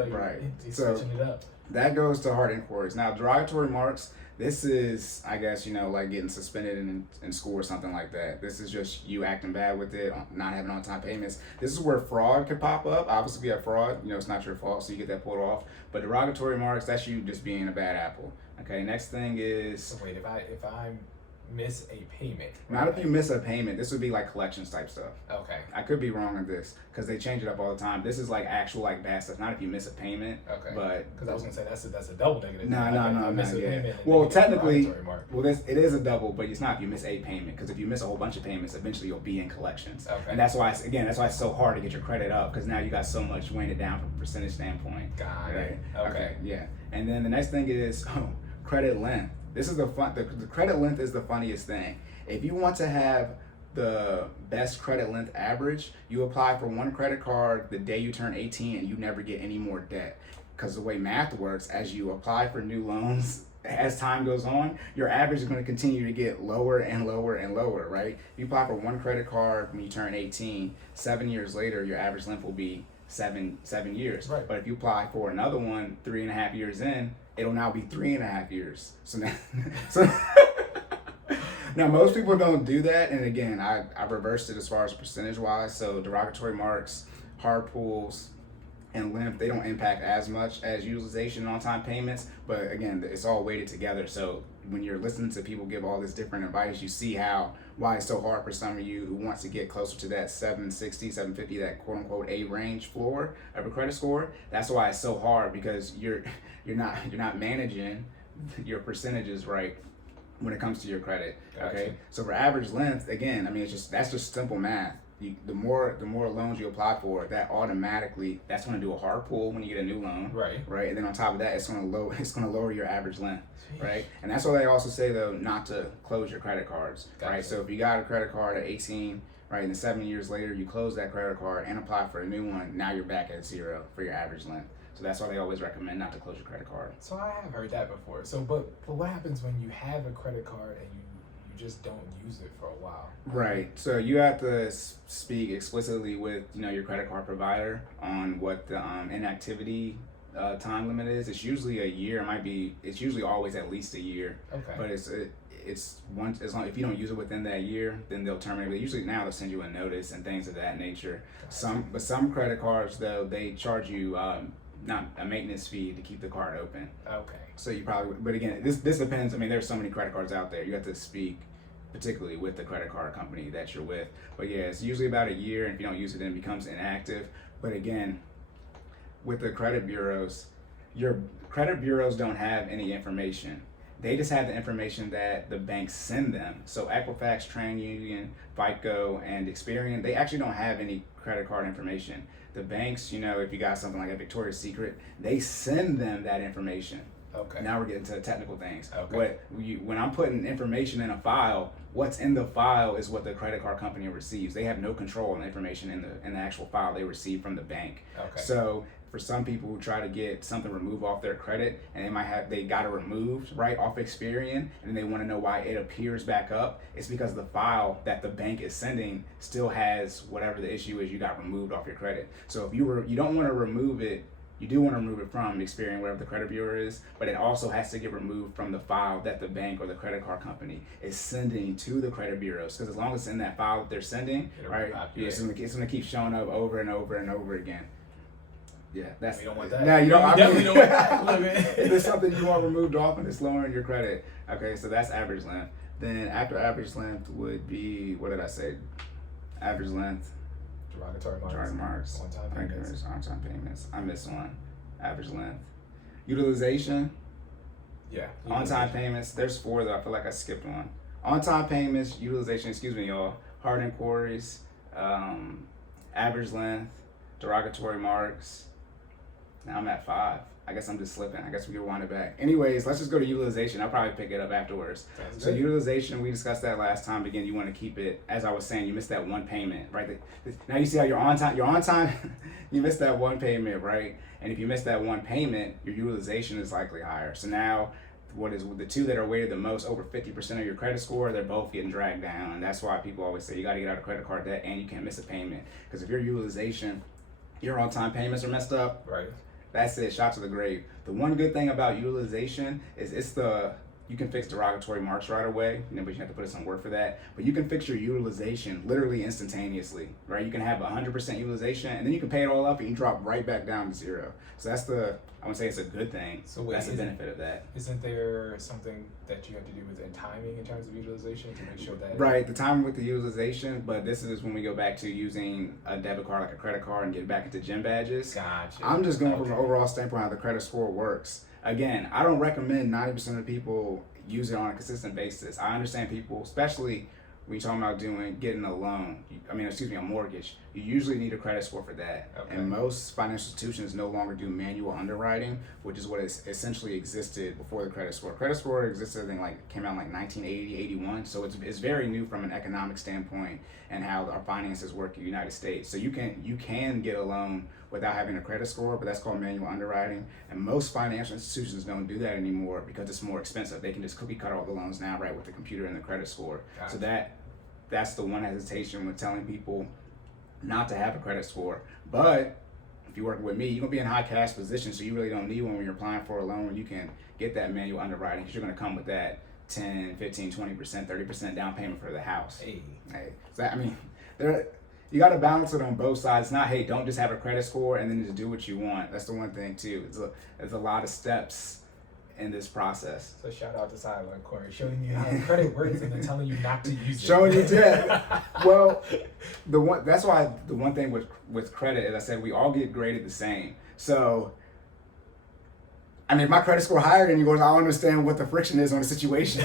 It's So switching it up. that goes to hard inquiries. Now, derogatory marks, this is, I guess, like getting suspended in school or something like that. This is just you acting bad with it, not having on-time payments. This is where fraud could pop up. Obviously, if you have fraud, it's not your fault, so you get that pulled off. But derogatory marks, that's you just being a bad apple. Okay, next thing is... So wait, if I miss a payment... Not if you miss a payment. This would be like collections type stuff. Okay. I could be wrong on this because they change it up all the time. This is like actual like bad stuff. Not if you miss a payment. Okay. But because I was gonna say that's a double negative. No. Yeah. Well, technically, it is a double, but it's not if you miss a payment. Because if you miss a whole bunch of payments, eventually you'll be in collections. Okay. And that's why it's so hard to get your credit up because now you got so much weighing it down from a percentage standpoint. Got it. Right? Okay. Yeah. And then the next thing is credit length. This is the credit length is the funniest thing. If you want to have the best credit length average, you apply for one credit card the day you turn 18 and you never get any more debt. Because the way math works, as you apply for new loans, as time goes on, your average is going to continue to get lower and lower and lower, right? If you apply for one credit card when you turn 18, 7 years later, your average length will be seven years. Right. But if you apply for another one 3.5 years in, it'll now be 3.5 years. So now, Now, most people don't do that. And again, I reversed it as far as percentage wise. So derogatory marks, hard pulls, and length, they don't impact as much as utilization and on-time payments. But again, it's all weighted together. So when you're listening to people give all this different advice, you see why it's so hard for some of you who wants to get closer to that 760, 750, that quote unquote A range floor of a credit score. That's why it's so hard, because you're not managing your percentages right when it comes to your credit. Gotcha. Okay, so for average length, again, I mean, that's just simple math. The more loans you apply for, that's going to do a hard pull when you get a new loan, right, and then on top of that, it's going to lower your average length, right, and that's why they also say though not to close your credit cards, right. So if you got a credit card at 18, right, and then 7 years later you close that credit card and apply for a new one, now you're back at 0 for your average length. So that's why they always recommend not to close your credit card. So I have heard that before. So, but what happens when you have a credit card and you just don't use it for a while? Right. So you have to speak explicitly with your credit card provider on what the inactivity time limit is. It's usually a year. It's usually always at least a year. Okay. But it's once, as long if you don't use it within that year, then they'll terminate. But usually now they'll send you a notice and things of that nature. Gotcha. Some credit cards though, they charge you not a maintenance fee to keep the card open. Okay. So you probably, but again, this depends. I mean, there's so many credit cards out there. You have to speak particularly with the credit card company that you're with. But yeah, it's usually about a year, and if you don't use it, then it becomes inactive. But again, with the credit bureaus, your credit bureaus don't have any information. They just have the information that the banks send them. So Equifax, TransUnion, FICO, and Experian, they actually don't have any credit card information. The banks, if you got something like a Victoria's Secret, they send them that information. Okay. Now we're getting to the technical things. Okay. When I'm putting information in a file, what's in the file is what the credit card company receives. They have no control on the information in the actual file they receive from the bank. Okay. So for some people who try to get something removed off their credit, and they got it removed right off Experian, and they want to know why it appears back up, it's because the file that the bank is sending still has whatever the issue is you got removed off your credit. So if you don't want to remove it, you do want to remove it from Experian, whatever the credit bureau is, but it also has to get removed from the file that the bank or the credit card company is sending to the credit bureaus. Because as long as it's in that file that they're sending, right, it's going to keep showing up over and over and over again. Yeah, we don't want that. No, you don't. You definitely don't want that. If there's something you want removed off and it's lowering your credit, okay, so that's average length. Then after average length would be, what did I say? Average length. Derogatory marks. On-time payments. On-time payments. I missed one. Average length. Utilization. Yeah. On-time payments. There's 4 though. I feel like I skipped one. On-time payments, utilization, excuse me, y'all. Hard inquiries, average length, derogatory marks. Now I'm at 5. I guess I'm just slipping. I guess we can wind it back. Anyways, let's just go to utilization. I'll probably pick it up afterwards. So utilization, we discussed that last time. Again, you want to keep it, as I was saying, you missed that one payment, right? Now you see how you're on time, you missed that one payment, right? And if you miss that one payment, your utilization is likely higher. So now, what is the two that are weighted the most, over 50% of your credit score, they're both getting dragged down. And that's why people always say you got to get out of credit card debt and you can't miss a payment. Because if your utilization, your on-time payments are messed up, right? That's it, shot to the grave. The one good thing about utilization is you can fix derogatory marks right away, but you have to put in some work for that. But you can fix your utilization literally instantaneously, right? You can have 100% utilization, and then you can pay it all up, and you drop right back down to 0. So I would say it's a good thing. So wait, that's the benefit of that. Isn't there something that you have to do with timing in terms of utilization to make sure that? Right, the timing with the utilization, but this is when we go back to using a debit card like a credit card and get back into gym badges. Gotcha. I'm just going from an overall standpoint how the credit score works. Again, I don't recommend 90% of people use it on a consistent basis. I understand people, especially when you're talking about getting a loan, a mortgage, you usually need a credit score for that. Okay. And most financial institutions no longer do manual underwriting, which is what essentially existed before the credit score. Credit score existed, I think, came out in 1980, 81. So it's very new from an economic standpoint and how our finances work in the United States. So you can get a loan without having a credit score, but that's called manual underwriting. And most financial institutions don't do that anymore because it's more expensive. They can just cookie cut all the loans now, right, with the computer and the credit score. Gotcha. So that's the one hesitation with telling people not to have a credit score. But if you're working with me, you're gonna be in high cash position, so you really don't need one when you're applying for a loan. You can get that manual underwriting because you're gonna come with that 10, 15, 20%, 30% down payment for the house. Hey. So I mean, you got to balance it on both sides. It's not, hey, don't just have a credit score and then just do what you want. That's the one thing too. It's a lot of steps in this process. So shout out to Sideline Cory, showing you how credit works and then telling you not to use it. Showing you debt. Well, that's why the one thing with credit, as I said, we all get graded the same. So, I mean, if my credit score higher than yours, I don't understand what the friction is on the situation.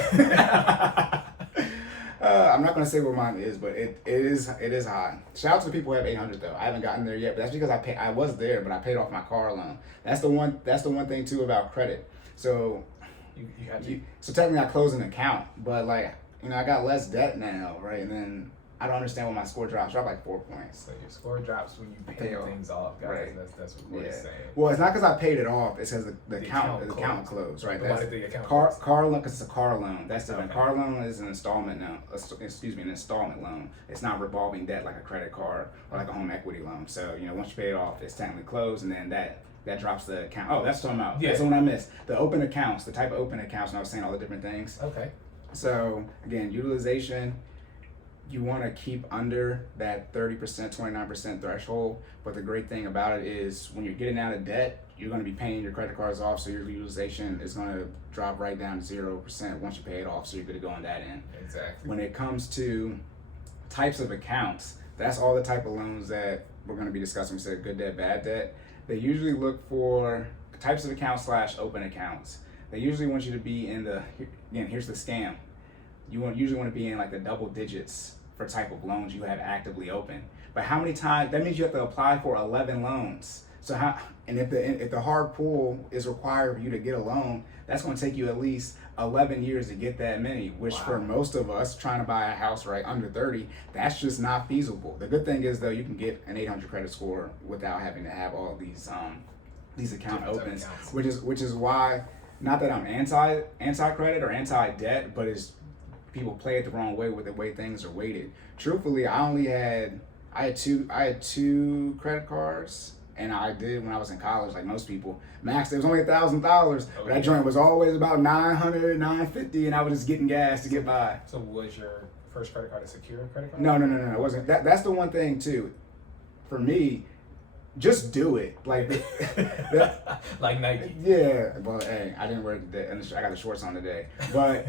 I'm not going to say what mine is, but it is high. Shout out to the people who have 800 though. I haven't gotten there yet, but that's because I was there, but I paid off my car loan. That's the one thing too about credit. So you have to. So technically I closed an account, but like, I got less debt now, right? And then I don't understand why my score dropped. Dropped like 4 points. So your score drops when you pay things off, guys. Right. That's what we're saying. Well, it's not because I paid it off. It's because the account closed, right? Why did the account car loan, because it's a car loan. That's different. Okay. Car loan is an installment loan. An installment loan. It's not revolving debt like a credit card or like a home equity loan. So once you pay it off, it's technically closed, and then that drops the account. Oh, that's what I'm about. Yeah. That's the one I missed. The open accounts, the type of open accounts, and I was saying all the different things. Okay. So again, utilization, you want to keep under that 30%, 29% threshold. But the great thing about it is when you're getting out of debt, you're going to be paying your credit cards off. So your utilization is going to drop right down to 0% once you pay it off. So you're going to go on that end. Exactly. When it comes to types of accounts, that's all the type of loans that we're going to be discussing. We said good debt, bad debt. They usually look for types of accounts / open accounts. They usually want you to be in here's the scam. You usually want to be in like the double digits for type of loans you have actively open. But how many times, that means you have to apply for 11 loans. So if the hard pull is required for you to get a loan, that's going to take you at least 11 years to get that many, which for most of us trying to buy a house right under 30, that's just not feasible. The good thing is though, you can get an 800 credit score without having to have all these account opens, which is why, not that I'm anti credit or anti debt, but it's people play it the wrong way with the way things are weighted. Truthfully, I had two credit cards, and I did when I was in college, like most people. Max, it was only $1,000, but that joint was always about $900, $950, and I was just getting gas to get by. So was your first credit card a secure credit card? No, it wasn't. That's the one thing too. For me, just do it. Like like Nike. Yeah. Well, hey, I didn't wear it today, and I got the shorts on today. But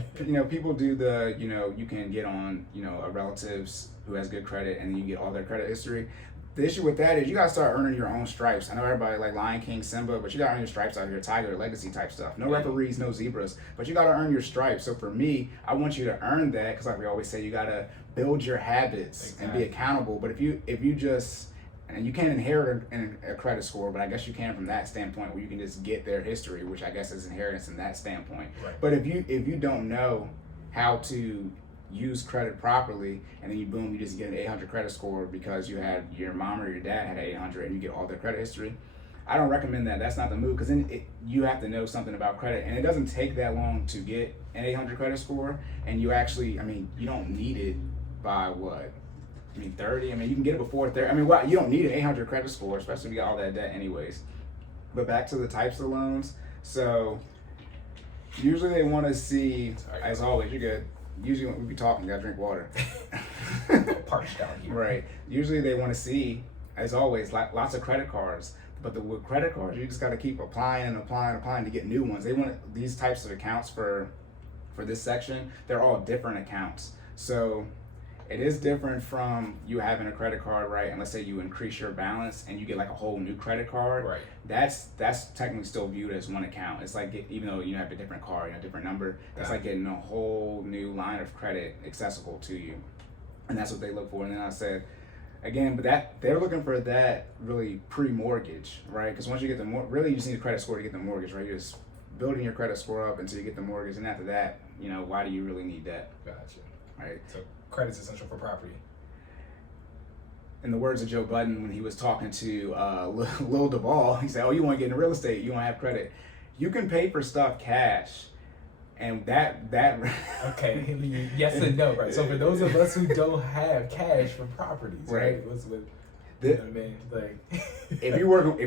people do you can get on a relatives who has good credit, and you get all their credit history. The issue with that is you gotta start earning your own stripes. I know everybody like Lion King, Simba, but you gotta earn your stripes out here, Tiger, Legacy type stuff. No referees, no zebras, but you gotta earn your stripes. So for me, I want you to earn that because like we always say, you gotta build your habits and be accountable. But if you just and you can't inherit a credit score, but I guess you can from that standpoint where you can just get their history, which I guess is inheritance in that standpoint. Right. But if you don't know how to use credit properly, and then you just get an 800 credit score because you had your mom or your dad had an 800 and you get all their credit history, I don't recommend that. That's not the move, because then you have to know something about credit, and it doesn't take that long to get an 800 credit score, and you actually, you don't need it by what? 30? You can get it before 30. You don't need an 800 credit score, especially if you got all that debt anyways. But back to the types of loans. So usually they want to see, as always, you're good. Usually when we be talking, you gotta drink water. Parched down here. Right. Usually they want to see, as always, lots of credit cards. But with credit cards, you just got to keep applying to get new ones. They want these types of accounts for this section. They're all different accounts. So it is different from you having a credit card, right? And let's say you increase your balance and you get like a whole new credit card. Right. That's technically still viewed as one account. It's like, even though you have a different card, a different number, it's like getting a whole new line of credit accessible to you. And that's what they look for. And then I said, again, but they're looking for that really pre-mortgage, right? Because once you get really you just need a credit score to get the mortgage, right? You're just building your credit score up until you get the mortgage. And after that, why do you really need that? Gotcha. Right. So credit's essential for property. In the words of Joe Budden, when he was talking to Lil Duval, he said, "Oh, you want to get into real estate? You want to have credit? You can pay for stuff cash, and that." Okay, yes and no, right? So for those of us who don't have cash for properties, right? What's with you know what I mean? Like, if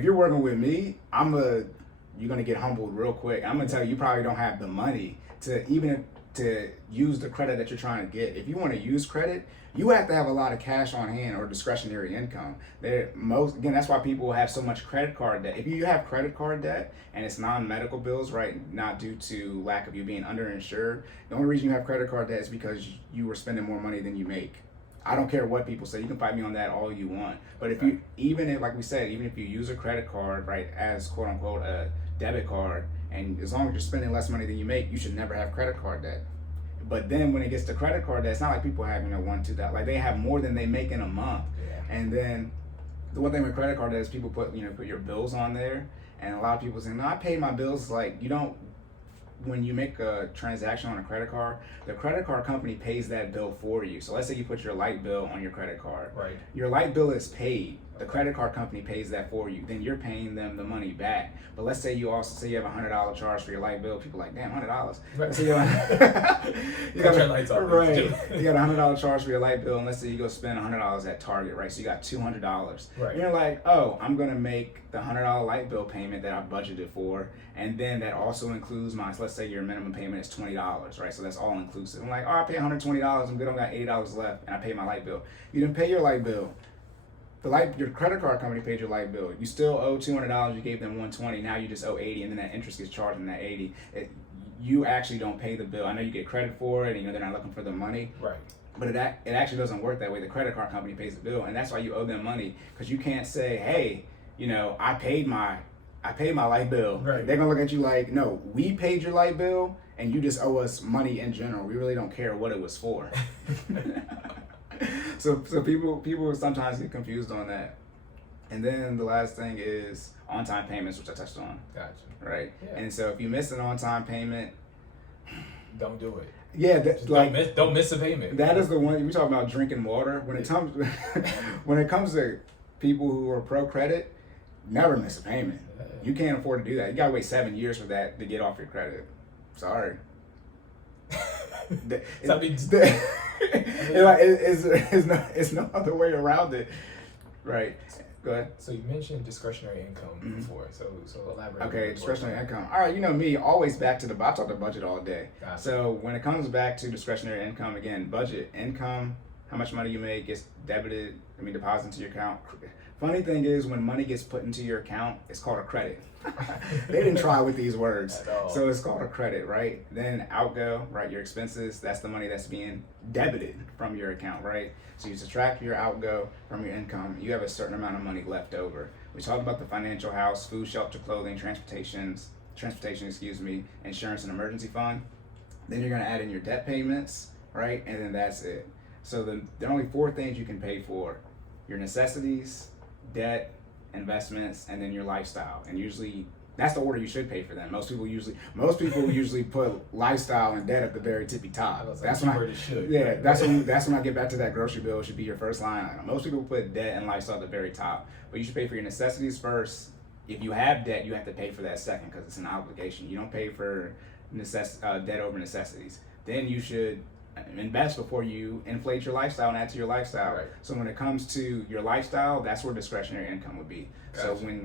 you're working with me, you're gonna get humbled real quick. I'm gonna tell you, you probably don't have the money to to use the credit that you're trying to get. If you want to use credit, you have to have a lot of cash on hand or discretionary income. Again, that's why people have so much credit card debt. If you have credit card debt and it's non-medical bills, right, not due to lack of you being underinsured, the only reason you have credit card debt is because you were spending more money than you make. I don't care what people say. You can fight me on that all you want. But if you, like we said, even if you use a credit card, right, as quote unquote a debit card, and as long as you're spending less money than you make, you should never have credit card debt. But then when it gets to credit card debt, it's not like people have, $1,000, $2,000. Like they have more than they make in a month. Yeah. And then the one thing with credit card debt is people put your bills on there, and a lot of people say, no, I paid my bills. Like you don't. When you make a transaction on a credit card, the credit card company pays that bill for you. So let's say you put your light bill on your credit card. Right. Your light bill is paid. The credit card company pays that for you. Then you're paying them the money back. But let's say you have a $100 charge for your light bill. People are like, damn, $100. Right. So you got your lights off. Right. You got a $100 charge for your light bill, and let's say you go spend $100 at Target, right? So you got $200. Right. And you're like, oh, I'm gonna make the $100 light bill payment that I budgeted for, and then that also includes my. So let's say your minimum payment is $20, right? So that's all inclusive. I'm like, oh, I pay $120. I'm good. I've got $80 left, and I pay my light bill. You didn't pay your light bill. Your credit card company paid your light bill. You still owe $200. You gave them $120. Now you just owe $80, and then that interest gets charged on that $80. You actually don't pay the bill. I know you get credit for it, and they're not looking for the money. Right. But it actually doesn't work that way. The credit card company pays the bill, and that's why you owe them money, because you can't say, hey, I paid my light bill. Right. They're gonna look at you like, no, we paid your light bill, and you just owe us money in general. We really don't care what it was for. So people sometimes get confused on that. And then the last thing is on-time payments, which I touched on. Gotcha. Right? Yeah. And so if you miss an on-time payment, don't do it. Yeah, don't miss a payment. That is the one. We talk about drinking water. When it comes to people who are pro credit, never miss a payment. You can't afford to do that. You gotta wait 7 years for that to get off your credit. Sorry. It's no other way around it. Right. Go ahead. So you mentioned discretionary income before, so elaborate. Okay, discretionary income. All right, me, always back to I talk the budget all day. Gotcha. So when it comes back to discretionary income, again, budget, income, how much money you make gets deposited into your account. Funny thing is, when money gets put into your account, it's called a credit. They didn't try with these words. So it's called a credit, right? Then outgo, right? Your expenses, that's the money that's being debited from your account, right? So you subtract your outgo from your income, you have a certain amount of money left over. We talked about the financial house, food, shelter, clothing, transportation, insurance and emergency fund. Then you're gonna add in your debt payments, right? And then that's it. So there are only 4 things you can pay for: your necessities, debt, investments, and then your lifestyle. And usually that's the order you should pay for them. Most people usually put lifestyle and debt at the very tippy top. That's when I get back to that grocery bill. It should be your first line item. Most people put debt and lifestyle at the very top, but you should pay for your necessities first. If you have debt, you have to pay for that second, because it's an obligation. You don't pay for debt over necessities. Then you should invest before you inflate your lifestyle and add to your lifestyle. Right. So when it comes to your lifestyle, that's where discretionary income would be. Gotcha. So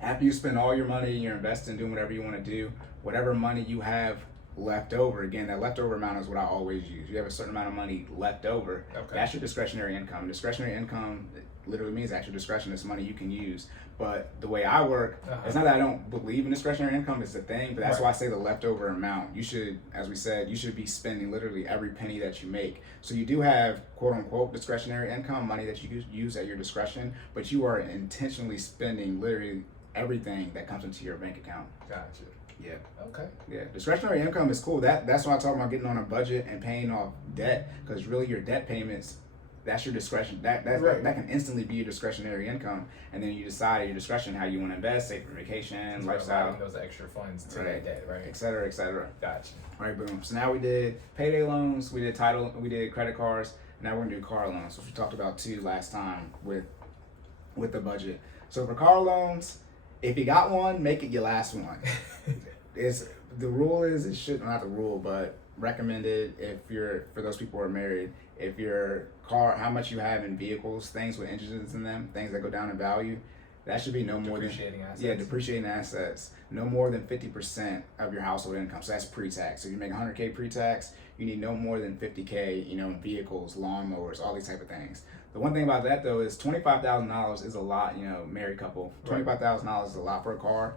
after you spend all your money, you're investing, doing whatever you want to do, whatever money you have left over, again, that leftover amount is what I always use. You have a certain amount of money left over. Okay. That's your discretionary income. Discretionary income literally means at your discretion. It's money you can use. But the way I work, it's not that I don't believe in discretionary income, it's a thing, but that's why I say the leftover amount. You should, as we said, you should be spending literally every penny that you make. So you do have quote unquote discretionary income, money that you use at your discretion, but you are intentionally spending literally everything that comes into your bank account. Gotcha. Yeah. Okay. Yeah. Discretionary income is cool. That's why I talk about getting on a budget and paying off debt, because really your debt payments, that's your discretion. That can instantly be your discretionary income, and then you decide at your discretion how you want to invest, save for vacation, lifestyle, those extra funds to that debt, right? Et cetera, et cetera. Gotcha. All right, boom. So now we did payday loans, we did title, we did credit cards. Now we're gonna do car loans, which we talked about too last time with the budget. So for car loans, if you got one, make it your last one. The rule is, it should, not the rule, but recommended for those people who are married, if your car, how much you have in vehicles, things with engines in them, things that go down in value, that should be no more than Depreciating assets. Yeah, depreciating assets, no more than 50% of your household income. So that's pre-tax. So if you make 100K pre-tax, you need no more than 50K, you know, in vehicles, lawnmowers, all these type of things. The one thing about that though is $25,000 is a lot. You know, married couple, $25,000 is a lot for a car.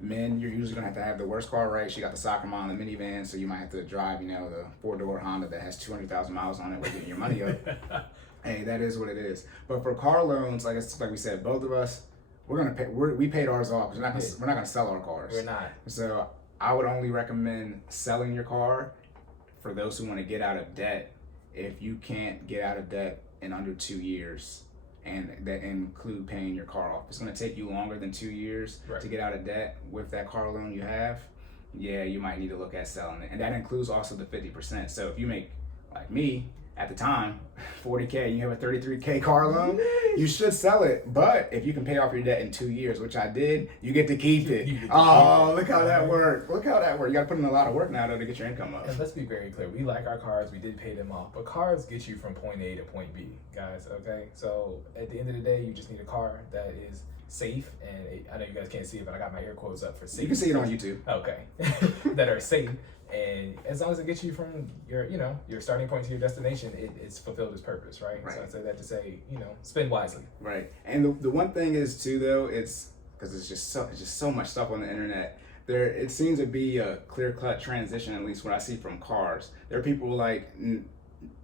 Men, you're usually gonna have to have the worst car, right? She got the soccer mom, the minivan, so you might have to drive, you know, the 4-door Honda that has 200,000 miles on it. We're getting your money up. Hey, that is what it is. But for car loans, like we said, both of us, we're gonna pay. We paid ours off because we're not gonna sell our cars. We're not. So I would only recommend selling your car for those who want to get out of debt. If you can't get out of debt in under 2 years, and that include paying your car off, it's gonna take you longer than 2 years to get out of debt with that car loan you have. Yeah, you might need to look at selling it, and that includes also the 50%. So if you make, like me, at the time, 40K, and you have a 33K car loan, you should sell it. But if you can pay off your debt in 2 years, which I did, you get to keep it. Look how that worked. Look how that worked. You got to put in a lot of work now though to get your income up. And let's be very clear. We like our cars. We did pay them off. But cars get you from point A to point B, guys, okay? So at the end of the day, you just need a car that is safe. And I know you guys can't see it, but I got my air quotes up for safe. You can see it on YouTube. Okay. That are safe. And as long as it gets you from your, you know, your starting point to your destination, it's fulfilled its purpose, right? So I say that to say, you know, spend wisely. Right. And the one thing is too, though, it's because it's just so much stuff on the internet. It seems to be a clear-cut transition, at least what I see from cars. There are people like,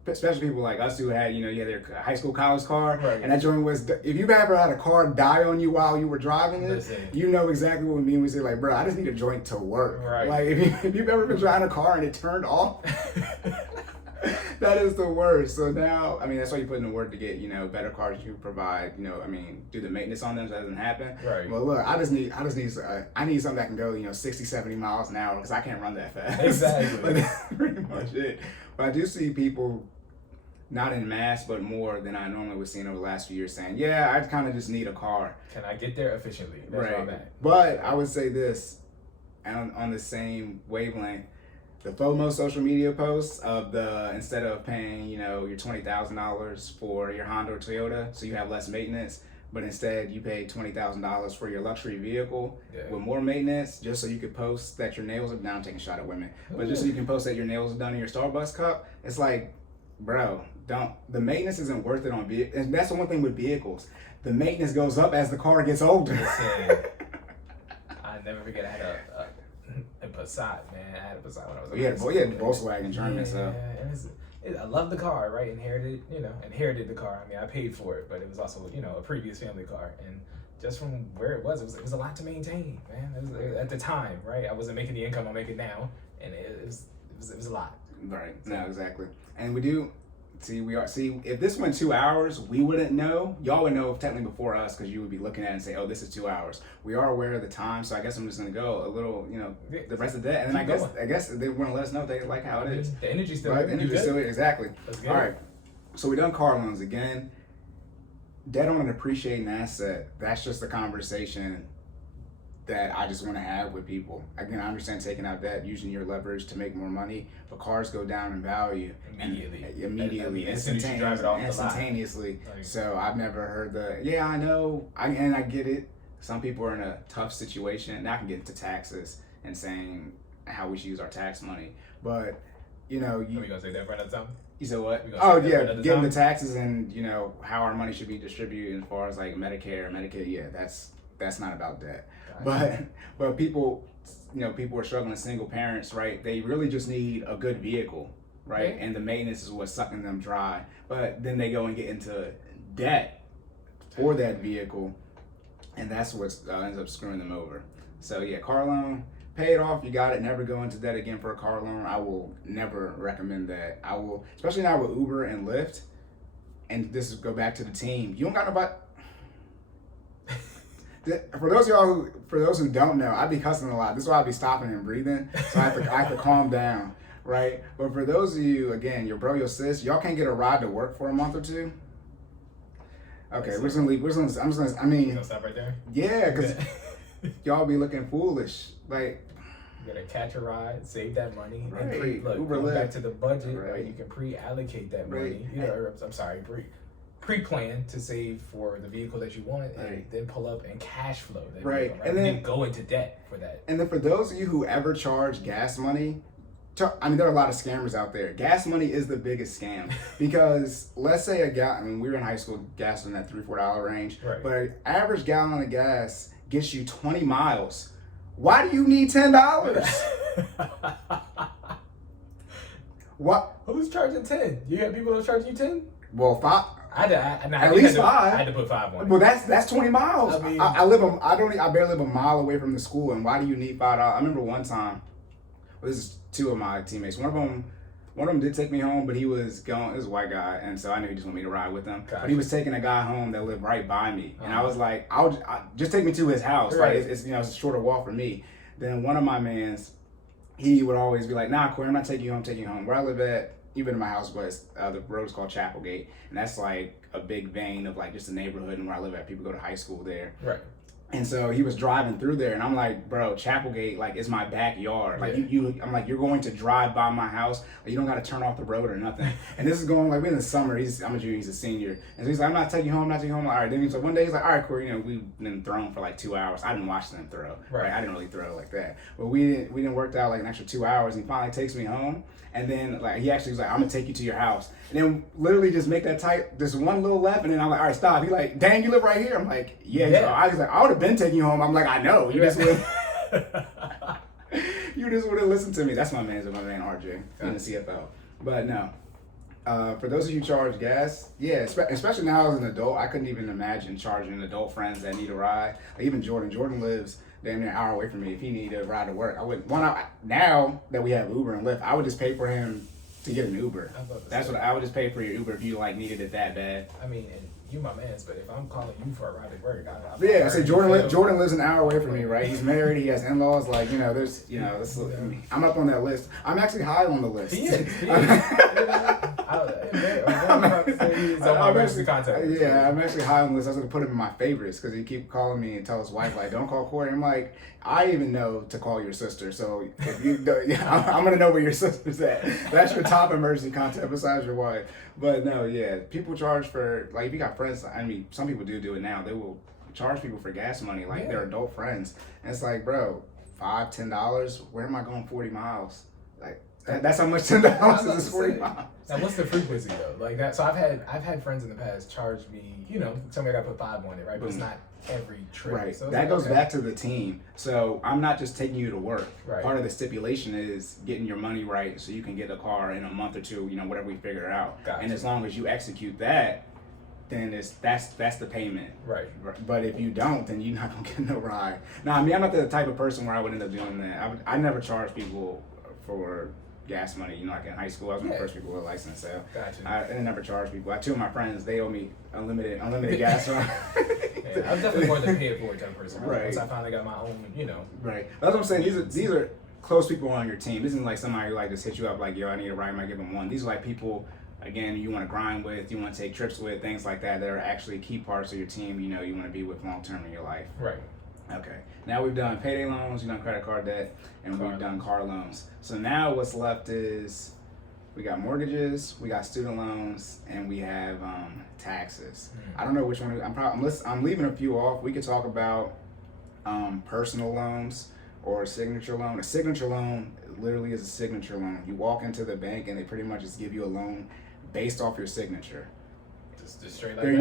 especially people like us who had, you know, you had their high school, college car, and that joint was, if you've ever had a car die on you while you were driving it, you know exactly what we mean. We say like, bro, I just need a joint to work. Like if you've ever been driving a car and it turned off, that is the worst. So now, I mean, that's why you put in the work to get, you know, better cars you provide, you know, I mean, do the maintenance on them so that doesn't happen. Well, look, I need something that can go, you know, 60, 70 miles an hour because I can't run that fast. Exactly. But that's pretty much it. But I do see people, not in mass, but more than I normally would see over the last few years saying, yeah, I kind of just need a car. Can I get there efficiently? That's where I'm at. But I would say this, on the same wavelength, the FOMO social media posts of instead of paying, you know, your $20,000 for your Honda or Toyota, so you have less maintenance, but instead you pay $20,000 for your luxury vehicle with more maintenance, just so you could post that your nails are done. I'm taking a shot at women, but just so you can post that your nails are done in your Starbucks cup. It's like, bro, the maintenance isn't worth it on vehicles. And that's the one thing with vehicles. The maintenance goes up as the car gets older. I never forget I had a Passat, man. I had a Passat when I was you had Volkswagen German, so. I love the car, right? Inherited the car. I mean, I paid for it, but it was also, you know, a previous family car. And just from where it was a lot to maintain, man. It was, at the time, right? I wasn't making the income I'm making now, and it was a lot. Right. So, no, exactly. And we do see if this went 2 hours, we wouldn't know. Y'all would know technically before us because you would be looking at it and say, oh, this is 2 hours. We are aware of the time, so I guess I'm just gonna go a little, you know, the rest of that, and then I guess they want to let us know they like how it is. The energy's still right. The energy's still exactly. All right. So we done car loans again. Debt on an appreciating asset. That's just a conversation that I just want to have with people. Again, I understand taking out debt, using your leverage to make more money, but cars go down in value immediately, instantaneously. So I've never heard I know, and I get it. Some people are in a tough situation. Now I can get into taxes and saying how we should use our tax money, but you know, are we gonna say that for another time? You said what? Oh yeah, getting the taxes and you know how our money should be distributed as far as like Medicare, Medicaid. Yeah, that's not about debt. But people, you know, people are struggling, single parents, right? They really just need a good vehicle, right? And the maintenance is what's sucking them dry. But then they go and get into debt for that vehicle, and that's what ends up screwing them over. So yeah, car loan, pay it off. You got it. Never go into debt again for a car loan. I will never recommend that. I will, especially now with Uber and Lyft. And this is go back to the team. You don't got nobody. For those who don't know, I be cussing a lot. This is why I be stopping and breathing. So I have to calm down, right? But for those of you, again, your bro, your sis, y'all can't get a ride to work for a month or two. Okay, we're just gonna leave. You gonna stop right there? Yeah, because y'all be looking foolish. Like, you gotta catch a ride, save that money, right? Look, going back to the budget, right? You can pre-allocate that money. You know, I'm sorry, pre-plan to save for the vehicle that you want, and Right. then pull up and cash flow that Right. vehicle, And and then- then go into debt for that. And then for those of you who ever charge gas money, I mean, there are a lot of scammers out there. Gas money is the biggest scam because let's say I mean, we were in high school, gas was in that $3-4 range, Right. but an average gallon of gas gets you 20 miles. Why do you need $10? What? Who's charging 10? You have people that charge you 10? Well, five. At least 5. I had to put 5 on it. Well, that's 20 miles. I mean- I barely live a mile away from the school, and why do you need $5? I remember one time. Well, this is 2 of my teammates. One of them did take me home, but he was going. It was a white guy, and so I knew he just wanted me to ride with him. Gotcha. But he was taking a guy home that lived right by me, and I Uh-huh. was like, "I'll just take me to his house. Right. Like it's it's a shorter walk for me." Then one of my mans, he would always be like, "Nah, Corey, I'm not taking you home. Taking you home. Where I live at, even in my house, but the road is called Chapelgate, and that's like a big vein of like just a neighborhood, and where I live at, people go to high school there." Right. And so he was driving through there, and I'm like, bro, Chapelgate, like, is my backyard. Like, Yeah. I'm like, you're going to drive by my house. Like, you don't got to turn off the road or nothing. And this is going, like, we're in the summer. I'm a junior, he's a senior. And so he's like, I'm not taking you home, I'm not taking you home. All right. Then so one day he's like, all right, Corey, we've been thrown for like 2 hours. I didn't watch them throw. Right. I didn't really throw like that. But we didn't work out like an extra 2 hours. And he finally takes me home. And then like he actually was like, I'm gonna take you to your house. And then literally just make that tight, this one little left, and then I'm like, all right, stop. He like, dang, you live right here. I'm like, yeah. So I was like, I would have been taking you home. I'm like, I know. You just would you just wouldn't listen to me. That's my man RJ in the CFL. But no. For those of you who charge gas, yeah, especially now as an adult, I couldn't even imagine charging adult friends that need a ride. Like even Jordan. Jordan lives damn near an hour away from me. If he needed a ride to work, I would. Now that we have Uber and Lyft, I would just pay for him to get an Uber. That's what I would just pay for your Uber if you like needed it that bad. I mean, and you my man's, but if I'm calling you for a ride to work, Yeah, I say Jordan lives an hour away from me, right? He's married, he has in-laws, like, there's, I'm up on that list. I'm actually high on the list. He is. I'm actually high on the list. I was gonna put him in my favorites because he keep calling me and tell his wife like, "Don't call Corey." I'm like, I even know to call your sister. So if you, I'm gonna know where your sister's at. That's your top emergency contact besides your wife. But no, yeah, people charge for like if you got friends. I mean, some people do it now. They will charge people for gas money, like their adult friends. And it's like, bro, $5-10. Where am I going 40 miles? Like. That's how much $10 is 40 miles. Now, what's the frequency though? Like that. So I've had friends in the past charge me. Tell me I got to put 5 on it, right? But it's not every trip. Right. So that goes back to the team. So I'm not just taking you to work. Right. Part of the stipulation is getting your money right, so you can get a car in a month or two. Whatever we figure out. Gotcha. And as long as you execute that, then that's the payment. Right. But if you don't, then you're not gonna get no ride. No, I mean I'm not the type of person where I would end up doing that. I never charge people for gas money. Like in high school, I was one of the first people with a license, so Gotcha. I never charge people. 2 of my friends, they owe me unlimited gas. I'm definitely more than pay it forward type of person. Right. Once I finally got my own, Right. That's what I'm saying. These are close people on your team. This isn't like somebody who like just hit you up like, yo, I need a ride, I might give them one. These are like people, again, you want to grind with, you want to take trips with, things like that are actually key parts of your team. You want to be with long term in your life. Right. Okay. Now we've done payday loans, we've done credit card debt, and we've done car loans. So now what's left is we got mortgages, we got student loans, and we have taxes. I don't know which one. I'm leaving a few off. We could talk about personal loans or a signature loan. A signature loan literally is a signature loan. You walk into the bank and they pretty much just give you a loan based off your signature. Just straight like that.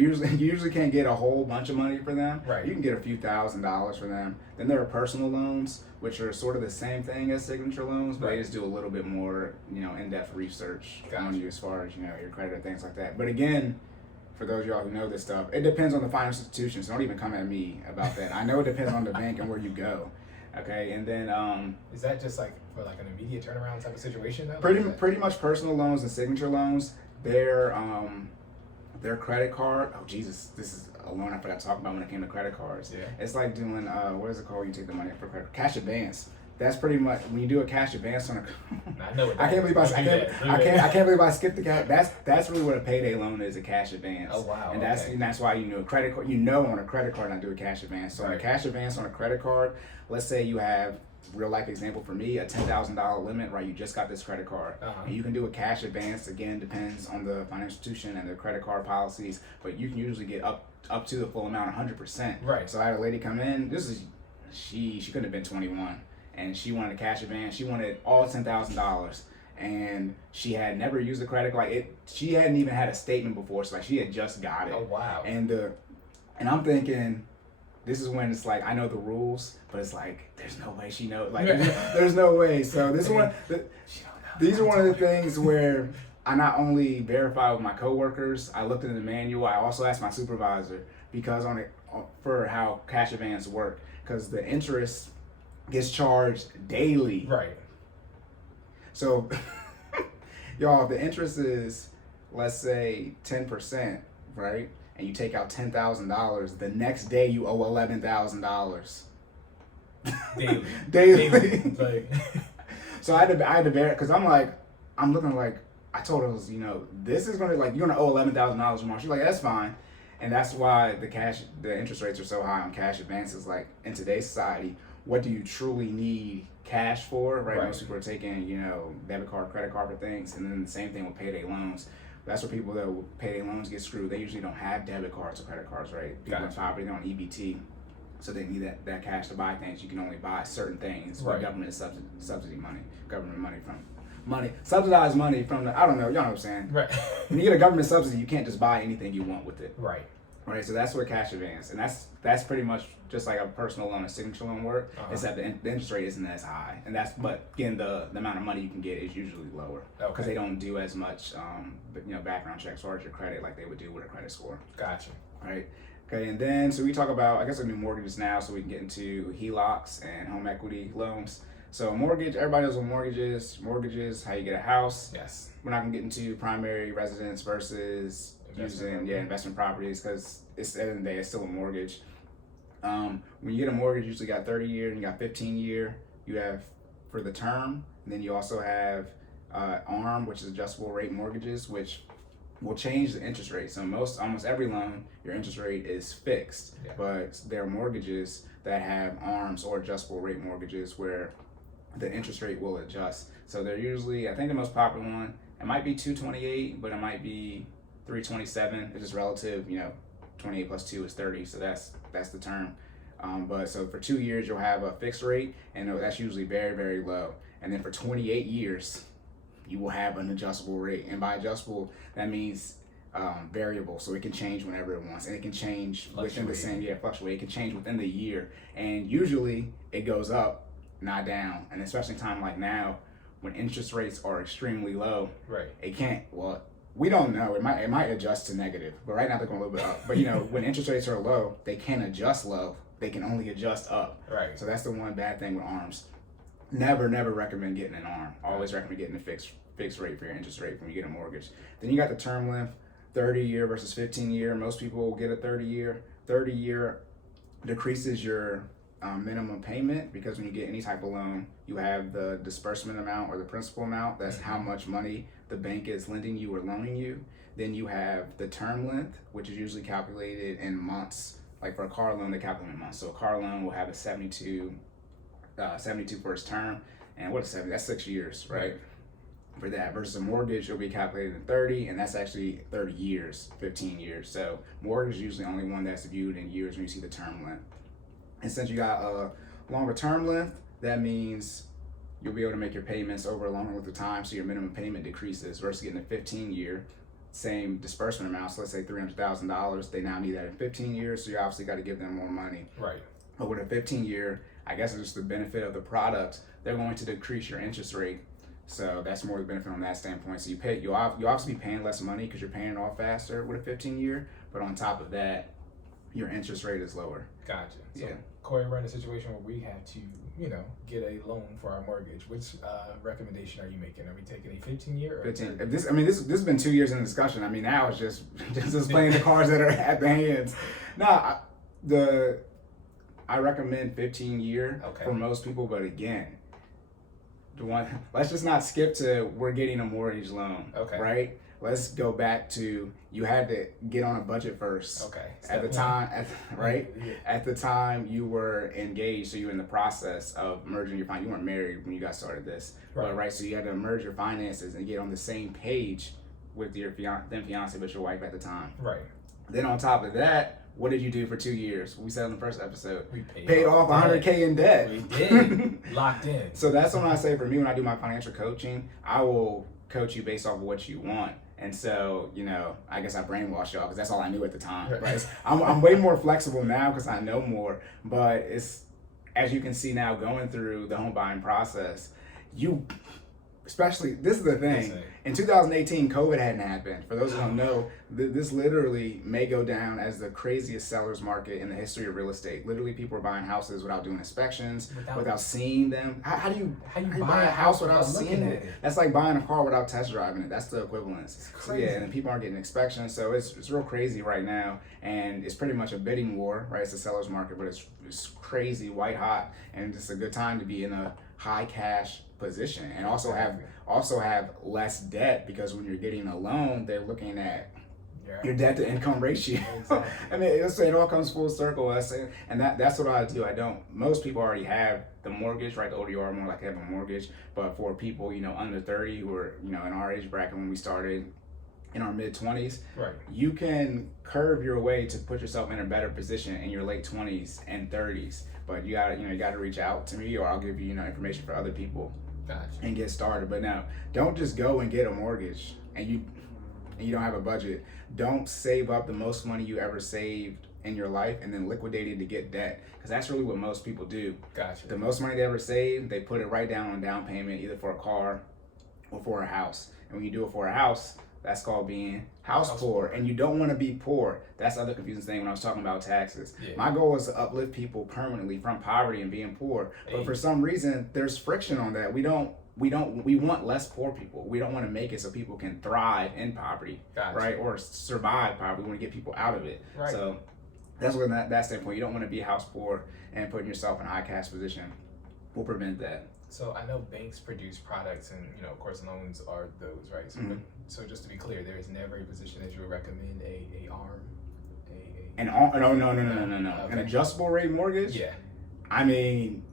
You usually can't get a whole bunch of money for them. Right. You can get a few $1,000s for them. Then there are personal loans, which are sort of the same thing as signature loans, but they just do a little bit more, in-depth research on you as far as, your credit and things like that. But again, for those of y'all who know this stuff, it depends on the financial institution, so don't even come at me about that. I know it depends on the bank and where you go. Okay, and then is that just like for like an immediate turnaround type of situation though? Pretty much personal loans and signature loans, their credit card. Oh Jesus, this is a loan I forgot to talk about when it came to credit cards. Yeah. It's like doing what is it called? You take the money for credit cash advance. That's pretty much when you do a cash advance on a. I know. I can't believe I skipped the cash. That's really what a payday loan is, a cash advance. Oh wow. And that's why a credit card. On a credit card, not do a cash advance. So on a cash advance on a credit card, let's say you have real life example for me, a $10,000 limit, right? You just got this credit card, and you can do a cash advance. Again, depends on the financial institution and their credit card policies, but you can usually get up to the full amount, 100%. Right. So I had a lady come in. She couldn't have been 21, and she wanted a cash advance. She wanted all $10,000. And she had never used a credit card. She hadn't even had a statement before. So like she had just got it. Oh wow. And I'm thinking, this is when it's like I know the rules, but it's like there's no way she knows. Like there's no way. So these are one of the things where I not only verify with my coworkers, I looked in the manual. I also asked my supervisor because for how cash advance work, because the interest gets charged daily. Right. So, y'all, if the interest is, let's say, 10%, right? And you take out $10,000, the next day you owe $11,000. Daily. Like. So I had to bear it because I'm looking like, I told her, this is gonna you're gonna owe $11,000 a month. She's like, that's fine, and that's why the interest rates are so high on cash advances. Like in today's society, what do you truly need cash for, right? Most people are taking, debit card, credit card for things, and then the same thing with payday loans. That's where people that with payday loans get screwed. They usually don't have debit cards or credit cards, right? People in poverty, they're on EBT, so they need that cash to buy things. You can only buy certain things with government subsidy money, subsidized money from the, I don't know, y'all know what I'm saying? Right. When you get a government subsidy, you can't just buy anything you want with it. Right. Right, so that's where cash advance, and that's pretty much just like a personal loan, a signature loan work, except the interest rate isn't as high, and but again, the amount of money you can get is usually lower because they don't do as much, background checks or your credit like they would do with a credit score. Gotcha. Right. Okay, and then so we talk about, I guess, we do mortgages now, so we can get into HELOCs and home equity loans. So mortgage, everybody knows what mortgages, how you get a house. Yes. We're not gonna get into primary residence versus using investment properties because it's at the end of the day it's still a mortgage. When you get a mortgage, you usually got 30-year and you got 15-year. You have for the term, and then you also have ARM, which is adjustable rate mortgages, which will change the interest rate. So almost every loan, your interest rate is fixed, but there are mortgages that have ARMs or adjustable rate mortgages where the interest rate will adjust. So they're usually, I think the most popular one, it might be 228, but it might be 327. It's just relative, 28 plus 2 is 30, so that's the term. But so for 2 years you'll have a fixed rate, and that's usually very, very low. And then for 28 years you will have an adjustable rate, and by adjustable that means variable, so it can change whenever it wants, and it can change within the same year. Fluctuate. It can change within the year, and usually it goes up, not down. And especially in time like now, when interest rates are extremely low, it can't. Well, we don't know. It might adjust to negative, but right now they're going a little bit up. But when interest rates are low, they can't adjust low. They can only adjust up. Right. So that's the one bad thing with ARMs. Never recommend getting an ARM. Always recommend getting a fixed rate for your interest rate when you get a mortgage. Then you got the term length, 30-year versus 15-year. Most people will get a 30-year. 30-year decreases your minimum payment, because when you get any type of loan, you have the disbursement amount or the principal amount. That's how much money the bank is lending you or loaning you. Then you have the term length, which is usually calculated in months. Like for a car loan, they calculate in months. So a car loan will have a 72 for its term. And what is 70? That's 6 years, right? For that. Versus a mortgage, it'll be calculated in 30, and that's actually 30 years, 15 years. So mortgage is usually only one that's viewed in years when you see the term length. And since you got a longer term length, that means you'll be able to make your payments over a longer length of time, so your minimum payment decreases, versus getting a 15-year, same disbursement amount. So let's say $300,000, they now need that in 15 years, so you obviously got to give them more money. Right. But with a 15-year, I guess it's just the benefit of the product, they're going to decrease your interest rate. So that's more the benefit on that standpoint. So you'll obviously be paying less money because you're paying it off faster with a 15-year, but on top of that, your interest rate is lower. Gotcha. So, yeah. Corey, we're in a situation where we had to, get a loan for our mortgage. Which recommendation are you making? Are we taking a 15-year? 15. This has been 2 years in discussion. I mean, now it's just playing the cards that are at the hands. Now, I recommend 15-year for most people, but again, let's just not skip to we're getting a mortgage loan, right? let's go back to you had to get on a budget first. Okay. At the time, right? Yeah. At the time you were engaged, so you were in the process of merging your finances. You weren't married when you got started this, right? But, right. So you had to merge your finances and get on the same page with your then fiance, but your wife at the time. Right. Then on top of that, what did you do for 2 years? We said in the first episode, we paid off $100K in debt. We did. Locked in. So that's when I say, for me, when I do my financial coaching, I will coach you based off of what you want. And so, you know, I guess I brainwashed y'all because that's all I knew at the time. Right? I'm way more flexible now because I know more. But it's, as you can see now, going through the home buying process, especially, this is the thing, in 2018, COVID hadn't happened. For those who don't know, this literally may go down as the craziest seller's market in the history of real estate. Literally, people are buying houses without doing inspections, without seeing them. How do you buy a house without seeing it? That's like buying a car without test driving it. That's the equivalence. So yeah, and people aren't getting inspections. So it's real crazy right now. And it's pretty much a bidding war, right? It's a seller's market, but it's crazy, white hot. And it's a good time to be in a high cash position and also have less debt, because when you're getting a loan, they're looking at your debt to income ratio. Exactly. I mean, it all comes full circle. And that's what I do. Most people already have the mortgage, right? The older you are, more likely to have a mortgage. But for people, you know, under 30 who are, you know, in our age bracket when we started in our mid-20s, right, you can curve your way to put yourself in a better position in your late 20s and 30s. But you gotta reach out to me, or I'll give you, information for other people. Gotcha. And get started. But now, don't just go and get a mortgage and you don't have a budget. Don't save up the most money you ever saved in your life and then liquidate it to get debt, because that's really what most people do. Gotcha. The most money they ever save, they put it right down on down payment, either for a car or for a house. And when you do it for a house, that's called being house poor. And you don't want to be poor. That's the other confusing thing when I was talking about taxes. Yeah. My goal is to uplift people permanently from poverty and being poor. But for some reason, there's friction on that. We want less poor people. We don't want to make it so people can thrive in poverty, right? Or survive poverty. We want to get people out of it. Right. So that's where that standpoint, you don't want to be house poor and putting yourself in a high cash position. We'll prevent that. So I know banks produce products, and of course loans are those, right? So, so just to be clear, there is never a position that you would recommend a ARM, no. Okay. An adjustable rate mortgage. Yeah. I mean,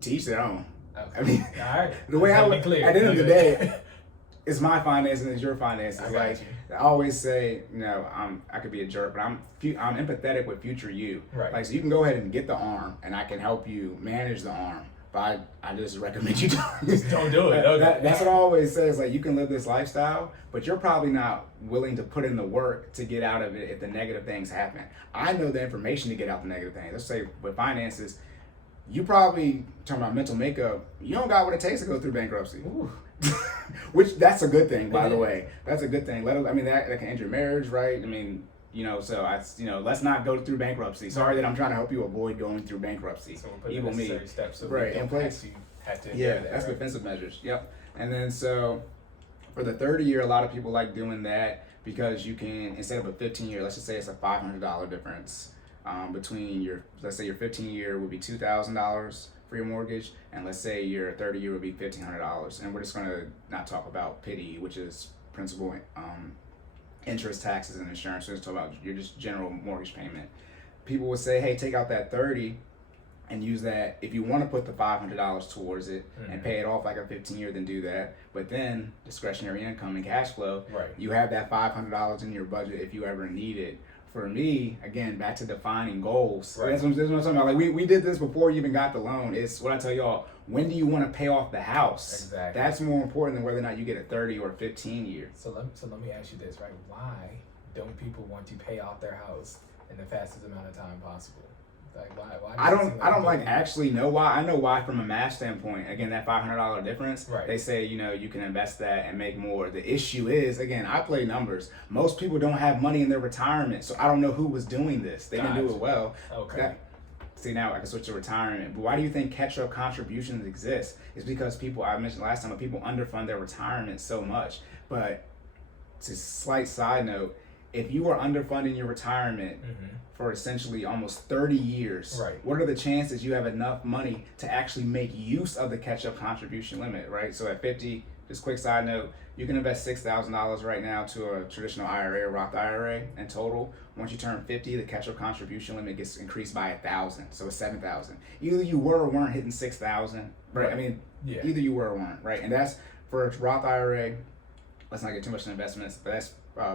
teach their own. Okay. I mean, all right. The way I would, at the end of the day, it's my finances, it's your finances. I always say, I could be a jerk, but I'm empathetic with future you. Right. Like, so you can go ahead and get the ARM, and I can help you manage the ARM. But I just recommend you just don't do it. Okay. That's what I always say. Is like, you can live this lifestyle, but you're probably not willing to put in the work to get out of it if the negative things happen. I know the information to get out the negative things. Let's say with finances, you probably, talking about mental makeup, you don't got what it takes to go through bankruptcy. Which, that's a good thing, by the way. That's a good thing. That can end your marriage, right? So let's not go through bankruptcy. Sorry that I'm trying to help you avoid going through bankruptcy. So we'll put the necessary steps so right in place. Have to that's defensive measures. Yep. And then so for the 30-year, a lot of people like doing that because you can, instead of a 15-year, let's just say it's a $500 difference between let's say your 15-year would be $2,000 for your mortgage, and let's say your 30-year would be $1,500. And we're just going to not talk about PITI, which is principal, interest, taxes, and insurance. So just talk about your just general mortgage payment. People would say, hey, take out that 30 and use that. If you want to put the $500 towards it and pay it off like a 15-year, then do that. But then discretionary income and cash flow, you have that $500 in your budget if you ever need it. For me, again, back to defining goals. Right. That's what I'm talking about. Like, we did this before you even got the loan. It's what I tell y'all, when do you want to pay off the house? Exactly. That's more important than whether or not you get a 30 or 15 year. So let me ask you this, right? Why don't people want to pay off their house in the fastest amount of time possible? Like, why I don't actually know why. I know why from a math standpoint. Again, that $500 difference. Right. They say you can invest that and make more. The issue is, again, I play numbers. Most people don't have money in their retirement, so I don't know who was doing this. They didn't do it well. Okay. See, now I can switch to retirement. But why do you think catch-up contributions exist? It's because I mentioned last time, people underfund their retirement so much. But it's a slight side note. If you are underfunding your retirement for essentially almost 30 years, what are the chances you have enough money to actually make use of the catch-up contribution limit, right? So at 50, just quick side note, you can invest $6,000 right now to a traditional IRA or Roth IRA in total. Once you turn 50, the catch-up contribution limit gets increased by 1,000, so it's 7,000. Either you were or weren't hitting 6,000, right? I mean, either you were or weren't, right? And that's for a Roth IRA. Let's not get too much in investments, but that's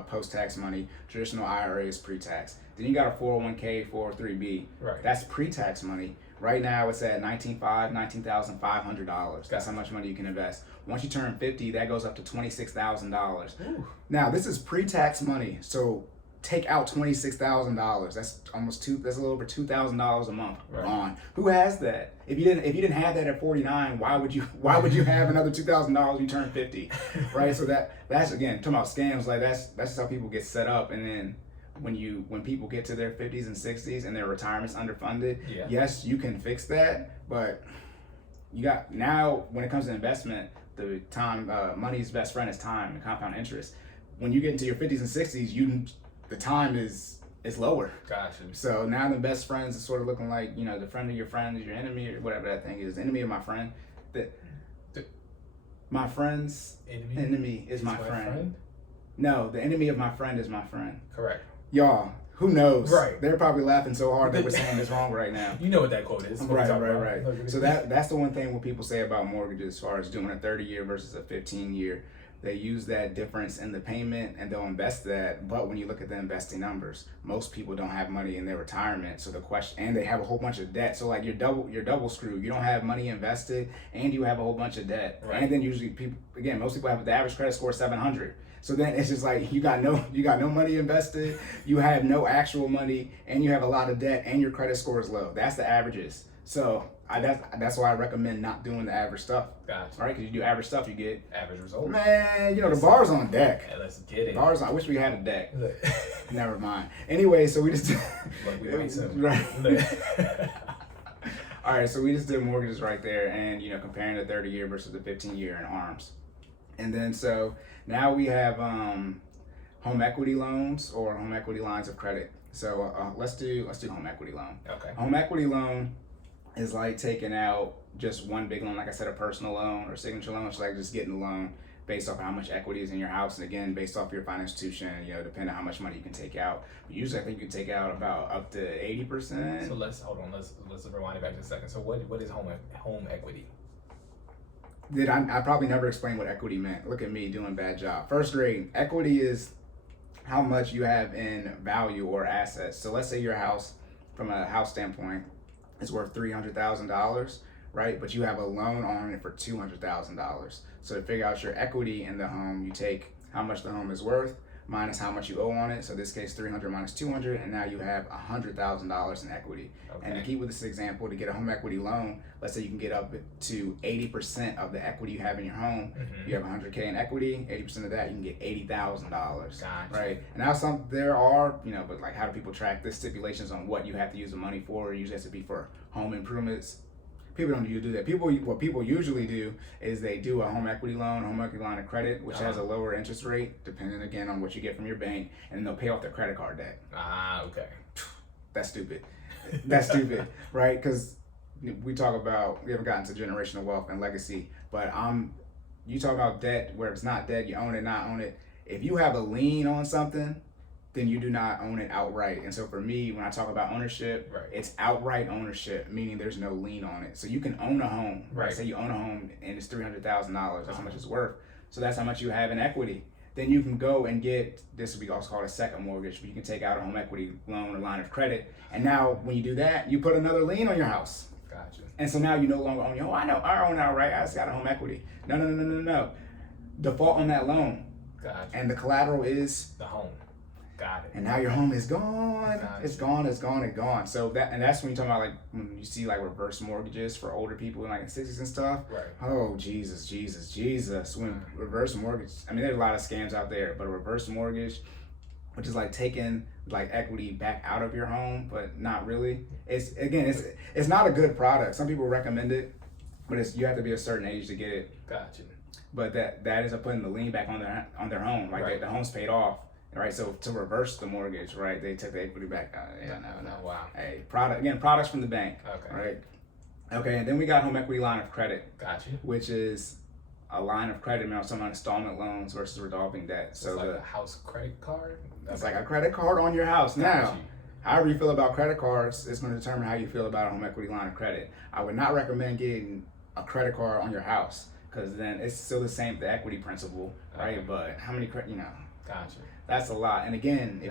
post-tax money. Traditional IRA is pre-tax. Then you got a 401k, 403b. Right. That's pre-tax money. Right now it's at $19,500. That's how much money you can invest. Once you turn 50, that goes up to $26,000. Now this is pre-tax money, so take out $26,000. That's that's a little over $2,000 a month gone. Who has that? If you didn't have that at 49, why would you have another $2,000 when you turn 50? Right? So that's again talking about scams. Like that's just how people get set up. And then when people get to their 50s and 60s and their retirement's underfunded, yes, you can fix that, but you got now when it comes to investment, the time money's best friend is time and compound interest. When you get into your 50s and 60s, the time is lower. Gotcha. So now the best friends is sort of looking like, the friend of your friend is your enemy, or whatever that thing is. The enemy of my friend. My friend's enemy is my friend. No, the enemy of my friend is my friend. Correct. Y'all, who knows? Right. They're probably laughing so hard that we're saying this wrong right now. You know what that quote is. Right. So that's the one thing when people say about mortgages as far as doing a 30-year versus a 15-year. They use that difference in the payment and they'll invest that. But when you look at the investing numbers, most people don't have money in their retirement. So the question, and they have a whole bunch of debt. So like you're double screwed. You don't have money invested and you have a whole bunch of debt. Right. And then usually most people have the average credit score 700. So then it's just like you got no money invested, you have no actual money, and you have a lot of debt, and your credit score is low. That's the averages. So that's why I recommend not doing the average stuff. Gotcha. Right? Because you do average stuff, you get average results. Man, the bar's on deck. Yeah, let's get it. Bars on. I wish we had a deck. Never mind. Anyway, so we just we might soon. Right. All right, so we just did mortgages right there, and comparing the 30-year versus the 15-year in ARMs, and then so now we have home equity loans or home equity lines of credit. So let's do home equity loan. Okay. Home equity loan is like taking out just one big loan, like I said, a personal loan or signature loan. It's like just getting a loan based off of how much equity is in your house, and again, based off your financial institution, depending on how much money you can take out. But usually, I think you can take out about up to 80%. So let's rewind it back just a second. So what is home equity? I probably never explained what equity meant. Look at me doing a bad job. First grade, equity is how much you have in value or assets. So let's say your house, from a house standpoint, is worth $300,000, right? But you have a loan on it for $200,000. So to figure out your equity in the home, you take how much the home is worth minus how much you owe on it. So in this case, 300 minus 200, and now you have $100,000 in equity. Okay. And to keep with this example, to get a home equity loan, let's say you can get up to 80% of the equity you have in your home. Mm-hmm. You have 100K in equity, 80% of that, you can get $80,000, gotcha. Right? And now there are, but like how do people track this? Stipulations on what you have to use the money for. It usually has to be for home improvements. People don't usually do that. What people usually do is they do a home equity loan, home equity line of credit, which has a lower interest rate, depending again on what you get from your bank, and then they'll pay off their credit card debt. Okay. That's stupid. That's stupid, right? Because we haven't gotten to generational wealth and legacy, but you talk about debt where it's not debt, you own it, not own it. If you have a lien on something, then you do not own it outright. And so for me, when I talk about ownership, it's outright ownership, meaning there's no lien on it. So you can own a home, right? Say you own a home and it's $300,000, that's how much it's worth. So that's how much you have in equity. Then you can go and get, this would be also called a second mortgage, but you can take out a home equity loan or line of credit. And now when you do that, you put another lien on your house. Gotcha. And so now you no longer own your home. I know, I own outright, I just got a home equity. No. Default on that loan. Gotcha. And the collateral is? The home. Got it. And now your home is gone. Gotcha. It's gone. So that's when you talk about like when you see like reverse mortgages for older people in like the 60s and stuff. Right. Oh Jesus. When reverse mortgage, I mean there's a lot of scams out there, but a reverse mortgage, which is like taking like equity back out of your home, but not really. It's not a good product. Some people recommend it, but you have to be a certain age to get it. Gotcha. But that ends up putting the lien back on their home. Like the home's paid off. Right, so to reverse the mortgage, right, they took the equity back. No. Wow. Hey, products from the bank. Okay. Right. Okay, and then we got home equity line of credit. Gotcha. Which is a line of credit on some installment loans versus resolving debt. So it's like a house credit card? It's like a credit card on your house. Now, however you feel about credit cards, it's going to determine how you feel about a home equity line of credit. I would not recommend getting a credit card on your house because then it's still the same, the equity principle, right? Okay. But how many credit, Gotcha. That's a lot. And again,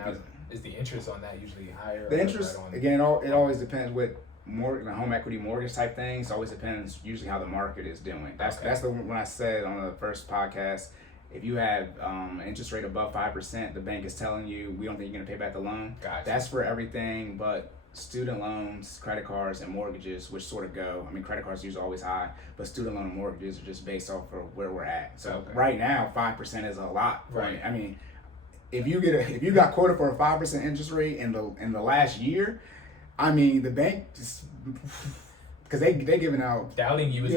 is the interest on that usually higher? The interest, again, it always depends with the home equity mortgage type things. It always depends usually how the market is doing. That's the when I said on the first podcast, if you have an interest rate above 5%, the bank is telling you we don't think you're going to pay back the loan. Gotcha. That's for everything but student loans, credit cards, and mortgages, which sort of go. I mean, credit cards are usually always high, but student loan and mortgages are just based off of where we're at. So right now, 5% is a lot. Right. I mean, if you got quoted for a 5% interest rate in the last year, I mean, the bank just because they giving out doubting you is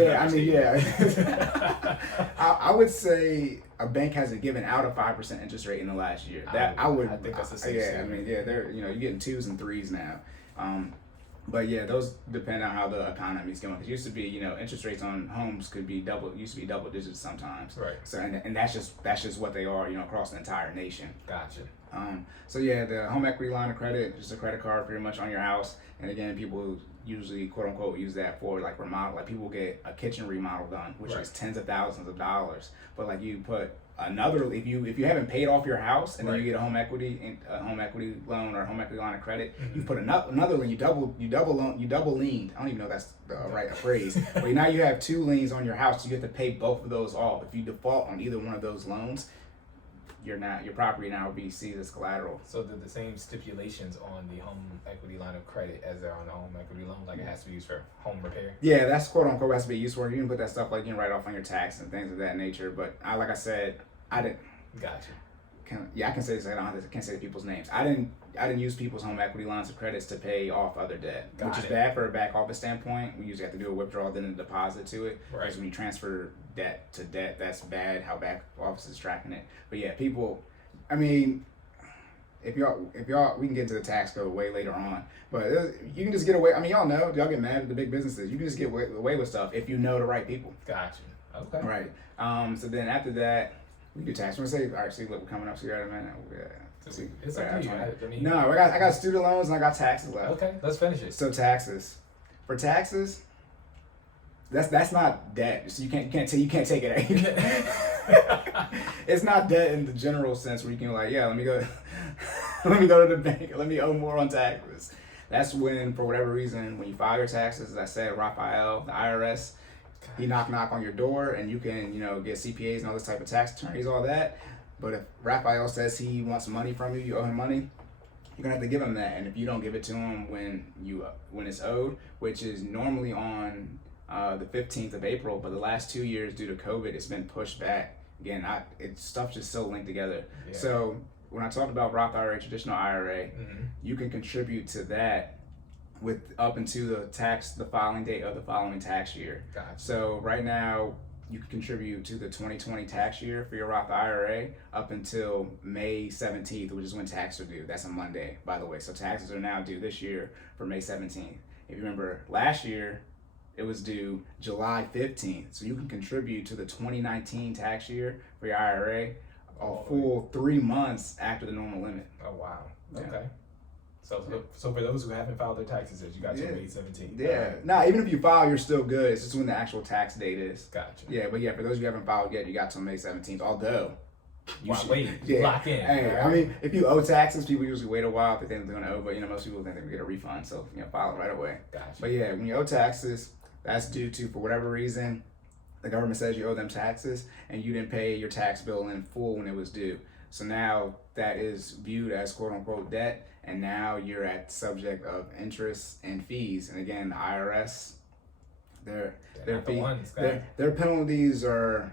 I would say a bank hasn't given out a 5% interest rate in the last year. I think that's a safe statement. I mean, they're you're getting 2s and 3s now. But yeah, those depend on how the economy is going. Because used to be, interest rates on homes used to be double digits sometimes. Right. So and that's just what they are, across the entire nation. Gotcha. So yeah, the home equity line of credit, just a credit card pretty much on your house. And again, people usually quote unquote use that for like remodel. Like people get a kitchen remodel done, which is tens of thousands of dollars. But like you put another, if you haven't paid off your house and then you get a home equity loan or a home equity line of credit, you put another lien, you double liened. I don't even know if that's the right phrase. But now you have 2 liens on your house. So you have to pay both of those off. If you default on either one of those loans, your property now will be seized as collateral. So they're the same stipulations on the home equity line of credit as there on the home equity loan, like it has to be used for home repair? Yeah, that's quote unquote has to be used for. You can put that stuff like write off on your tax and things of that nature. But like I said, I didn't. Gotcha. I can say this. I can't say people's names. I didn't use people's home equity lines of credits to pay off other debt, which is bad for a back office standpoint. We usually have to do a withdrawal, then a deposit to it. Right. Because when you transfer debt to debt, that's bad. How back office is tracking it. But yeah, people. I mean, if y'all, we can get into the tax code way later on. But you can just get away. I mean, y'all know, y'all get mad at the big businesses. You can just get away with stuff if you know the right people. Gotcha. Okay. Right. So then after that, we do tax. We're gonna say, all right, see, look, we're coming up. So you got a minute. It's up to you. I mean, no, I got student loans and I got taxes left. Okay, let's finish it. So taxes. For taxes, that's not debt. So you can't take it out. It's not debt in the general sense where you can let me go to the bank, let me owe more on taxes. That's when, for whatever reason, when you file your taxes, as I said, Raphael, the IRS, he knock on your door and you can, get CPAs and all this type of tax attorneys, all that. But if Raphael says he wants money from you, you owe him money, you're gonna have to give him that. And if you don't give it to him when it's owed, which is normally on the 15th of April, but the last 2 years due to COVID, it's been pushed back. Again, stuff's just so linked together. Yeah. So when I talked about Roth IRA, traditional IRA, you can contribute to that with up into the filing date of the following tax year. Gotcha. So right now, you can contribute to the 2020 tax year for your Roth IRA up until May 17th, which is when taxes are due. That's a Monday, by the way. So taxes are now due this year for May 17th. If you remember last year, it was due July 15th. So you can contribute to the 2019 tax year for your IRA a full 3 months after the normal limit. Oh, wow. Okay. Yeah. So for those who haven't filed their taxes, you got till May 17th. Yeah. Nah, even if you file, you're still good. It's just when the actual tax date is. Gotcha. Yeah, but for those who haven't filed yet, you got till May 17th. Although, lock in. Hey, right? I mean, if you owe taxes, people usually wait a while if they think they're going to owe, but most people think they're going to get a refund, so file it right away. Gotcha. But when you owe taxes, that's due to, for whatever reason, the government says you owe them taxes and you didn't pay your tax bill in full when it was due. So now that is viewed as quote unquote debt, and now you're at subject of interest and fees. And again, the IRS, their penalties are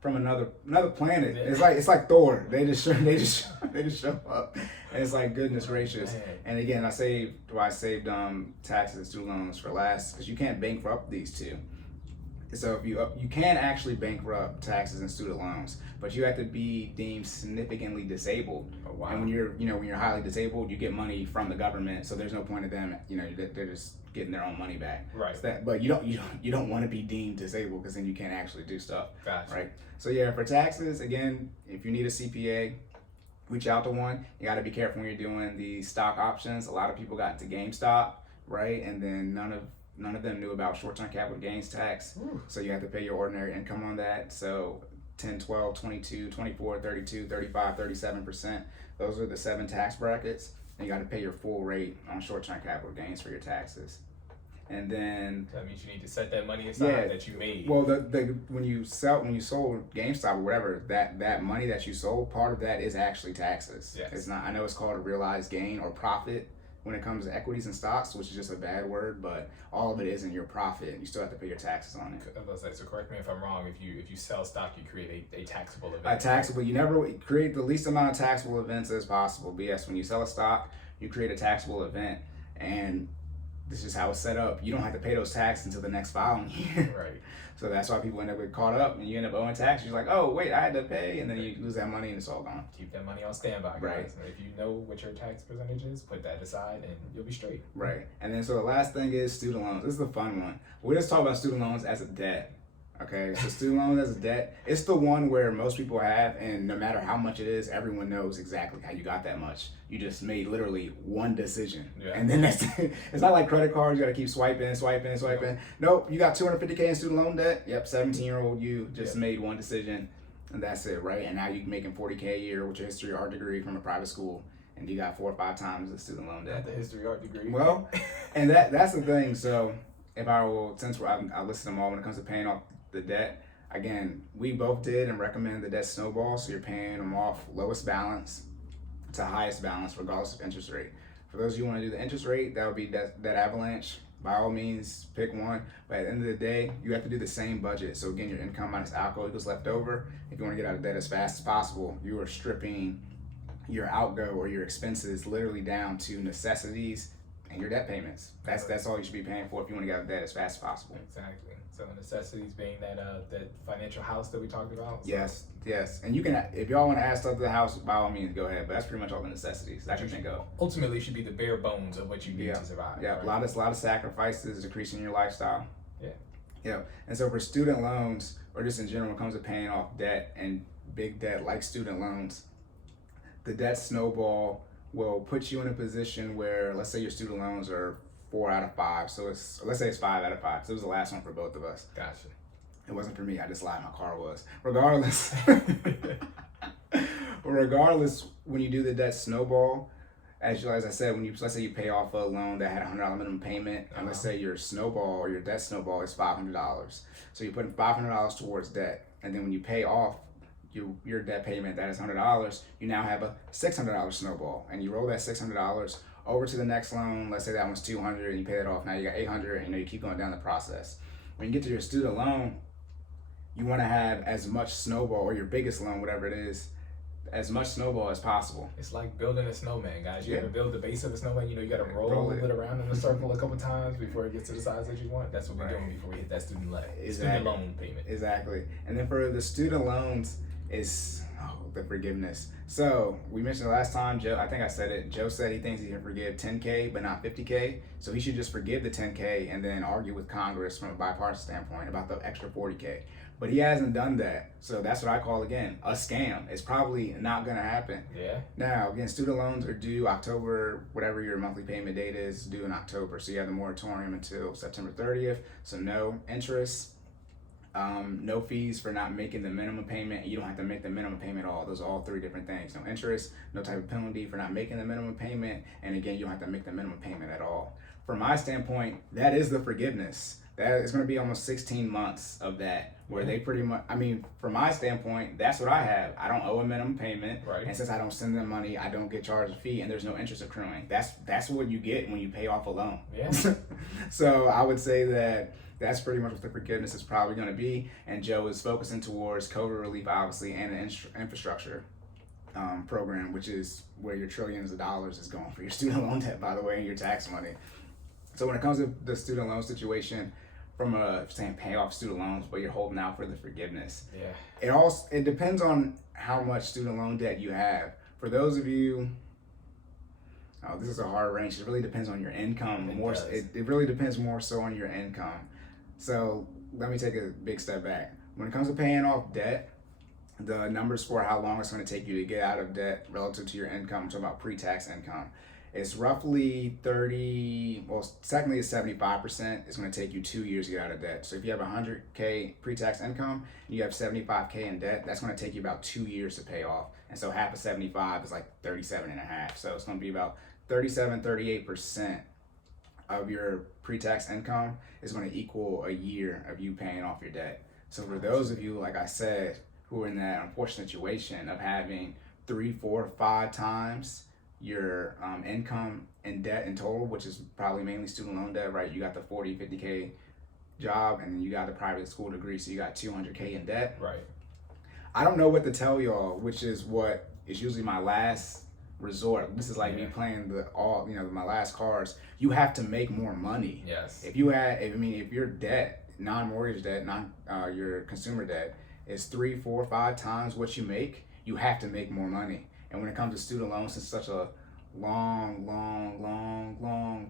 from another planet. Yeah. It's like Thor. They just show up, and it's like, goodness gracious. Man. And again, I saved taxes and student loans for last, because you can't bankrupt these two. So if you can actually bankrupt taxes and student loans, but you have to be deemed significantly disabled. Oh, wow. And when you're highly disabled, you get money from the government. So there's no point of them, they're just getting their own money back. Right. But you don't want to be deemed disabled, because then you can't actually do stuff. Gotcha. Right. So yeah, for taxes, again, if you need a CPA, reach out to one. You got to be careful when you're doing the stock options. A lot of people got into GameStop, right, and then none of them knew about short-term capital gains tax. Ooh. So you have to pay your ordinary income on that. So 10, 12, 22, 24, 32, 35, 37%. Those are the 7 tax brackets. And you got to pay your full rate on short-term capital gains for your taxes. And then that means you need to set that money aside that you made. Well, when you sold GameStop or whatever, that money that you sold, part of that is actually taxes. Yes. It's not. I know it's called a realized gain or profit when it comes to equities and stocks, which is just a bad word, but all of it is in your profit. You still have to pay your taxes on it. I was like, so correct me if I'm wrong. If you sell stock, you create a taxable event. You never create the least amount of taxable events as possible. But yes, when you sell a stock, you create a taxable event, and this is how it's set up. You don't have to pay those taxes until the next following year. Right. So that's why people end up getting caught up, and you end up owing tax. You're like, oh wait, I had to pay, and then you lose that money and it's all gone. Keep that money on standby, guys. Right. If you know what your tax percentage is, put that aside and you'll be straight. Right. And then so the last thing is student loans. This is the fun one. We just talk about student loans as a debt. Okay, so student loans as a debt, it's the one where most people have, and no matter how much it is, everyone knows exactly how you got that much. You just made literally one decision. Yeah. And then that's it's not like credit cards, you gotta keep swiping. Nope, you got $250K in student loan debt. Yep, 17-year-old you just made one decision, and that's it, right? And now you're making $40K a year with your history art degree from a private school, and you got 4 or 5 times the student loan debt. Not the history art degree. Well, and that's the thing. So if I will, since I list them all when it comes to paying off the debt, again, we both did and recommend the debt snowball. So you're paying them off lowest balance to highest balance, regardless of interest rate. For those of you who want to do the interest rate, that would be debt avalanche. By all means, pick one. But at the end of the day, you have to do the same budget. So again, your income minus alcohol equals left over. If you want to get out of debt as fast as possible, you are stripping your outgo or your expenses literally down to necessities and your debt payments. That's all you should be paying for if you want to get out of debt as fast as possible. Exactly. So necessities being that financial house that we talked about. So. Yes. And you can, if y'all want to add stuff to the house, by all means, go ahead. But that's pretty much all the necessities that you think of. Ultimately, should be the bare bones of what you need to survive. Yeah, right? a lot of sacrifices, decreasing your lifestyle. Yeah. And so for student loans, or just in general, when it comes to paying off debt and big debt like student loans, the debt snowball will put you in a position where, let's say your student loans are 4 out of 5. So let's say it's 5 out of 5. So it was the last one for both of us. Gotcha. It wasn't for me. I just lied. My car was. Regardless, when you do the debt snowball, as I said, let's say you pay off a loan that had a $100 minimum payment, and let's say your snowball or your debt snowball is $500. So you're putting $500 towards debt, and then when you pay off your debt payment that is $100, you now have a $600 snowball, and you roll that $600 over to the next loan. Let's say that one's $200 and you pay it off. Now you got $800, and you keep going down the process. When you get to your student loan, you want to have as much snowball, or your biggest loan, whatever it is, as much snowball as possible. It's like building a snowman, guys. You ever build the base of a snowman, you got to roll it around in a circle a couple times before it gets to the size that you want. That's what we're doing before we hit that student loan payment. Exactly. And then for the student loans, it's the forgiveness. So we mentioned last time, Joe, I think I said it, Joe said he thinks he can forgive 10K but not 50K. So he should just forgive the 10K and then argue with Congress from a bipartisan standpoint about the extra 40K. But he hasn't done that. So that's what I call, again, a scam. It's probably not going to happen. Yeah. Now, again, student loans are due October, whatever your monthly payment date is, due in October. So you have the moratorium until September 30th. So no interest. No fees for not making the minimum payment. You don't have to make the minimum payment at all. Those are all 3 different things. No interest, no type of penalty for not making the minimum payment, and again, you don't have to make the minimum payment at all. From my standpoint, that is the forgiveness. That is going to be almost 16 months of that, where they pretty much, from my standpoint, that's what I have. I don't owe a minimum payment, right. And since I don't send them money, I don't get charged a fee, and there's no interest accruing. That's what you get when you pay off a loan. Yeah. So I would say that's pretty much what the forgiveness is probably going to be. And Joe is focusing towards COVID relief, obviously, and an infrastructure program, which is where your trillions of dollars is going for your student loan debt, by the way, and your tax money. So when it comes to the student loan situation, from saying pay off student loans, but you're holding out for the forgiveness. Yeah. It depends on how much student loan debt you have. For those of you, this is a hard range. It really depends on your income. It really depends more so on your income. So let me take a big step back. When it comes to paying off debt, the numbers for how long it's going to take you to get out of debt relative to your income, I'm talking about pre-tax income, it's roughly 30, well, technically it's 75%. It's going to take you 2 years to get out of debt. So if you have 100K pre-tax income and you have 75K in debt, that's going to take you about 2 years to pay off. And so half of 75 is like 37 and a half. So it's going to be about 38% of your pre-tax income is going to equal a year of you paying off your debt. So for those of you, like I said, who are in that unfortunate situation of having 3, 4, 5 times your income in debt in total, which is probably mainly student loan debt, right? You got the 40, 50K job and then you got a private school degree, so you got 200K in debt. Right. I don't know what to tell y'all, which is what is usually my last resort. This is like me playing my last cards. You have to make more money. Yes. If your debt, non-mortgage debt, your consumer debt is 3, 4, 5 times what you make, you have to make more money. And when it comes to student loans, it's such a long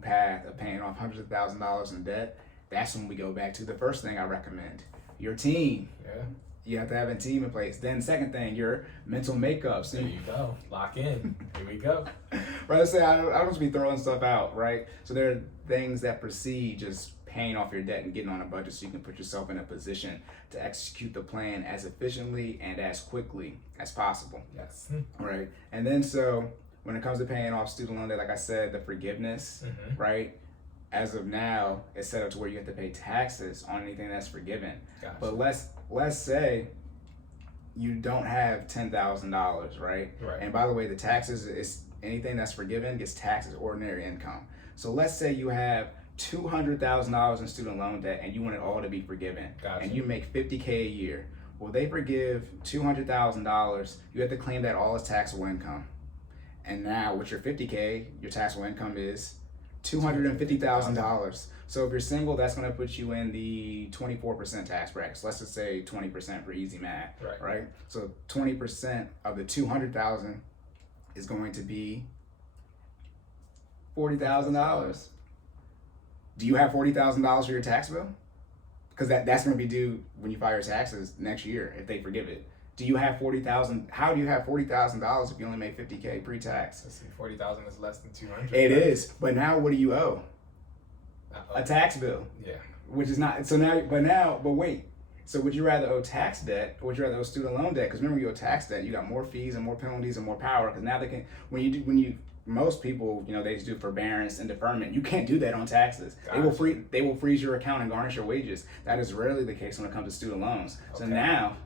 path of paying off hundreds of thousands of dollars in debt. That's when we go back to the first thing I recommend: your team. Yeah. You have to have a team in place. Then second thing, your mental makeup. There you go. Lock in. Here we go. Right, let's say I don't just be throwing stuff out, right? So there are things that precede just paying off your debt and getting on a budget so you can put yourself in a position to execute the plan as efficiently and as quickly as possible. Yes. Right. And then so when it comes to paying off student loan debt, like I said, the forgiveness, right? As of now, it's set up to where you have to pay taxes on anything that's forgiven. Gotcha. But let's say you don't have $10,000, right? Right. And by the way, the taxes is anything that's forgiven gets taxed as ordinary income. So let's say you have $200,000 in student loan debt and you want it all to be forgiven. Gotcha. And you make $50K a year. Well, they forgive $200,000. You have to claim that all as taxable income. And now with your $50K, your taxable income is $250,000. So if you're single, that's going to put you in the 24% tax bracket. So let's just say 20% for easy math, right? So 20% of the $200,000 is going to be $40,000. Do you have $40,000 for your tax bill? Because that's going to be due when you file your taxes next year if they forgive it. Do you have $40,000? How do you have $40,000 if you only made $50K pre-tax? Let's see, 40,000 is less than 200. It is, but now what do you owe? A tax bill. Yeah. Which is not so now, but wait. So would you rather owe tax debt or would you rather owe student loan debt? Because remember, you owe tax debt, you got more fees and more penalties and more power. Because now they can most people, they just do forbearance and deferment. You can't do that on taxes. Gotcha. They will freeze your account and garnish your wages. That is rarely the case when it comes to student loans. Okay. So now,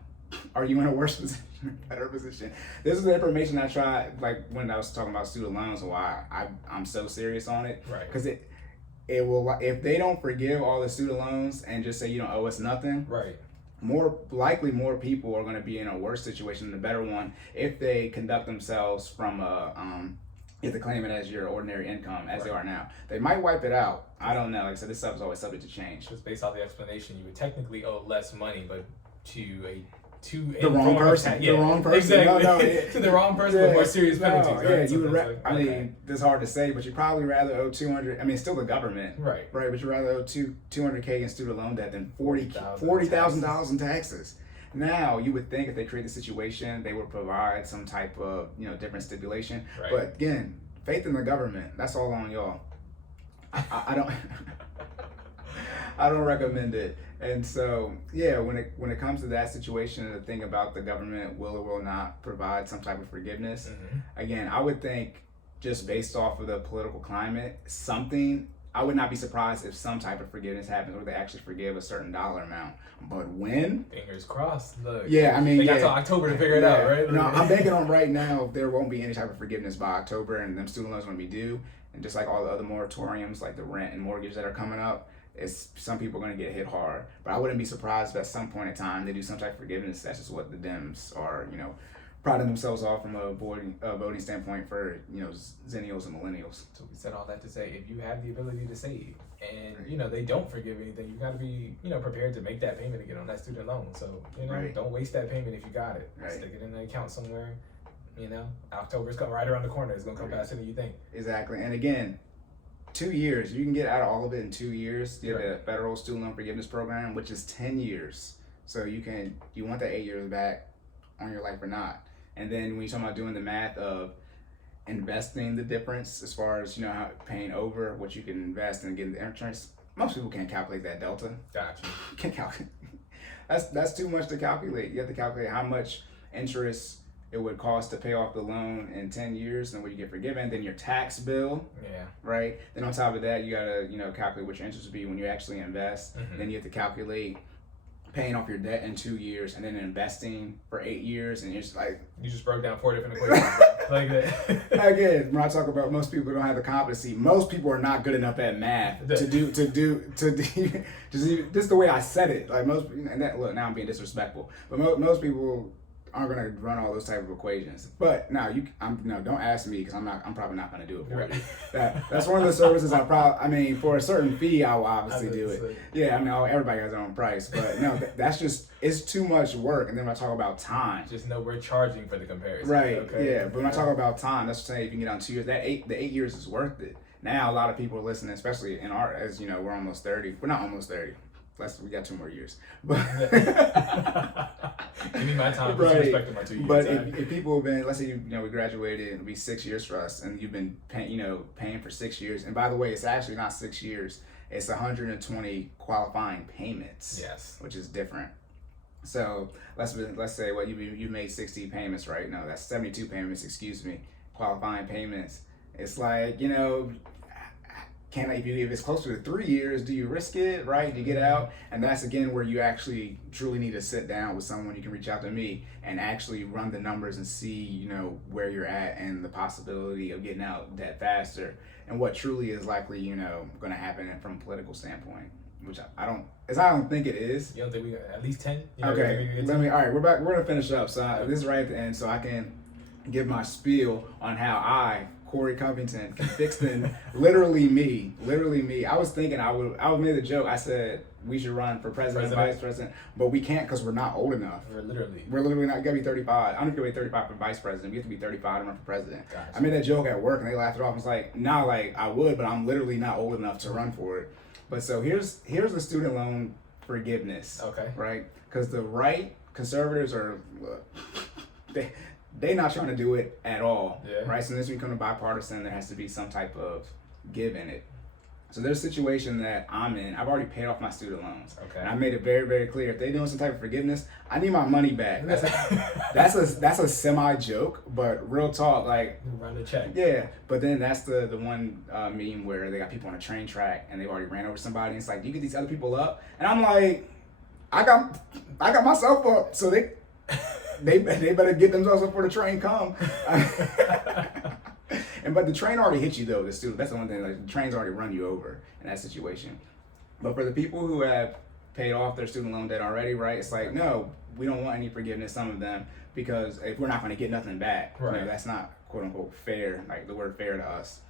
are you in a worse position, better position? This is the information I tried, like when I was talking about student loans, and why I'm so serious on it. Right. Because it will, if they don't forgive all the student loans and just say you don't owe us nothing. Right. More people are going to be in a worse situation than a better one if they conduct themselves from if they claim it as your ordinary income as they are now. They might wipe it out. I don't know. Like I said, this stuff is always subject to change. Just based off the explanation, you would technically owe less money, but to the wrong person. The wrong person. Exactly. No, to the wrong person with more serious penalties. Right? Yeah, you would. I mean, this is hard to say, but you probably rather owe 200. I mean, it's still the government. Right. Right, but you rather owe 200K in student loan debt than $40,000 in taxes. Now, you would think if they create the situation, they would provide some type of different stipulation. Right. But again, faith in the government. That's all on y'all. I don't. I don't recommend it. And so, yeah, when it comes to that situation, the thing about the government will or will not provide some type of forgiveness, again, I would think just based off of the political climate, I would not be surprised if some type of forgiveness happens where they actually forgive a certain dollar amount. But when? Fingers crossed. Look, yeah, I mean, they got till October to figure it out, right? No, I'm banking on right now there won't be any type of forgiveness by October, and them student loans are going to be due. And just like all the other moratoriums, like the rent and mortgage that are coming up, some people are going to get hit hard. But I wouldn't be surprised if at some point in time they do some type of forgiveness. That's just what the Dems are, priding themselves off from a voting standpoint for Zennials and Millennials. So we said all that to say, if you have the ability to save, and they don't forgive anything, you got to be prepared to make that payment again on that student loan. So don't waste that payment if you got it. Right. Stick it in an account somewhere. October's coming right around the corner. It's gonna come faster than you think. Exactly. And again, 2 years, you can get out of all of it in 2 years. You have the federal student loan forgiveness program, which is 10 years. So you want that 8 years back on your life or not. And then when you talk about doing the math of investing the difference as far as how paying over what you can invest and getting the interest, most people can't calculate that delta. Gotcha. Can't calculate. That's too much to calculate. You have to calculate how much interest it would cost to pay off the loan in 10 years and what you get forgiven, then your tax bill, right? Then on top of that, you gotta, calculate what your interest would be when you actually invest. Mm-hmm. Then you have to calculate paying off your debt in 2 years and then investing for 8 years, and it's like you just broke down 4 different equations like that. Again, when I talk about most people don't have the competency, most people are not good enough at math to do just the way I said it. Like most, and that, look, now I'm being disrespectful, but most people aren't gonna run all those type of equations. But now don't ask me because I'm probably not gonna do it for you. That's one of the services for a certain fee I will obviously do it. Yeah, everybody has their own price, but no, that's just, it's too much work. And then when I talk about time, just know we're charging for the comparison. Right. Okay? Yeah, but when I talk about time, that's saying if you can get on 2 years, the 8 years is worth it. Now a lot of people are listening, especially in as we're almost 30. We're not almost 30. We got 2 more years. But give me my time. Respecting my 2 years. But if people have been, let's say we graduated, it'll be 6 years for us, and you've been paying for 6 years. And by the way, it's actually not 6 years. It's 120 qualifying payments. Yes. Which is different. So let's say you made 60 payments, right? No, that's 72 payments. Excuse me, qualifying payments. It's like if it's closer to 3 years, do you risk it, right? Do you get out? And that's again where you actually truly need to sit down with someone. You can reach out to me and actually run the numbers and see, where you're at and the possibility of getting out that faster and what truly is likely, going to happen from a political standpoint, which I don't think it is. You don't think we got at least 10? Okay, all right, we're back. We're going to finish up. So this is right at the end, so I can give my spiel on how Cory Covington, can fix them. literally me. I was thinking I would make the joke. I said we should run for president, vice president, but we can't because we're not old enough. We're literally not. You gotta be 35. I don't think you gotta be 35 for vice president. We have to be 35 to run for president. Gotcha. I made that joke at work and they laughed it off. I was like, nah, I would, but I'm literally not old enough to run for it. But so here's the student loan forgiveness. Okay. Right? Because the right conservatives are they're not trying to do it at all, right? So this become a bipartisan, there has to be some type of give in it. So there's a situation that I'm in. I've already paid off my student loans. Okay. And I made it very, very clear. If they're doing some type of forgiveness, I need my money back. That's a semi joke, but real talk, run the check. Yeah. But then that's the one meme where they got people on a train track and they've already ran over somebody. And it's like, do you get these other people up? And I'm like, I got myself up, so they better get themselves up before the train come. But the train already hit you though. That's the one thing. The train's already run you over in that situation. But for the people who have paid off their student loan debt already, right? It's like, no, we don't want any forgiveness. Some of them, because if we're not going to get nothing back, right. That's not quote unquote fair. Like the word fair to us.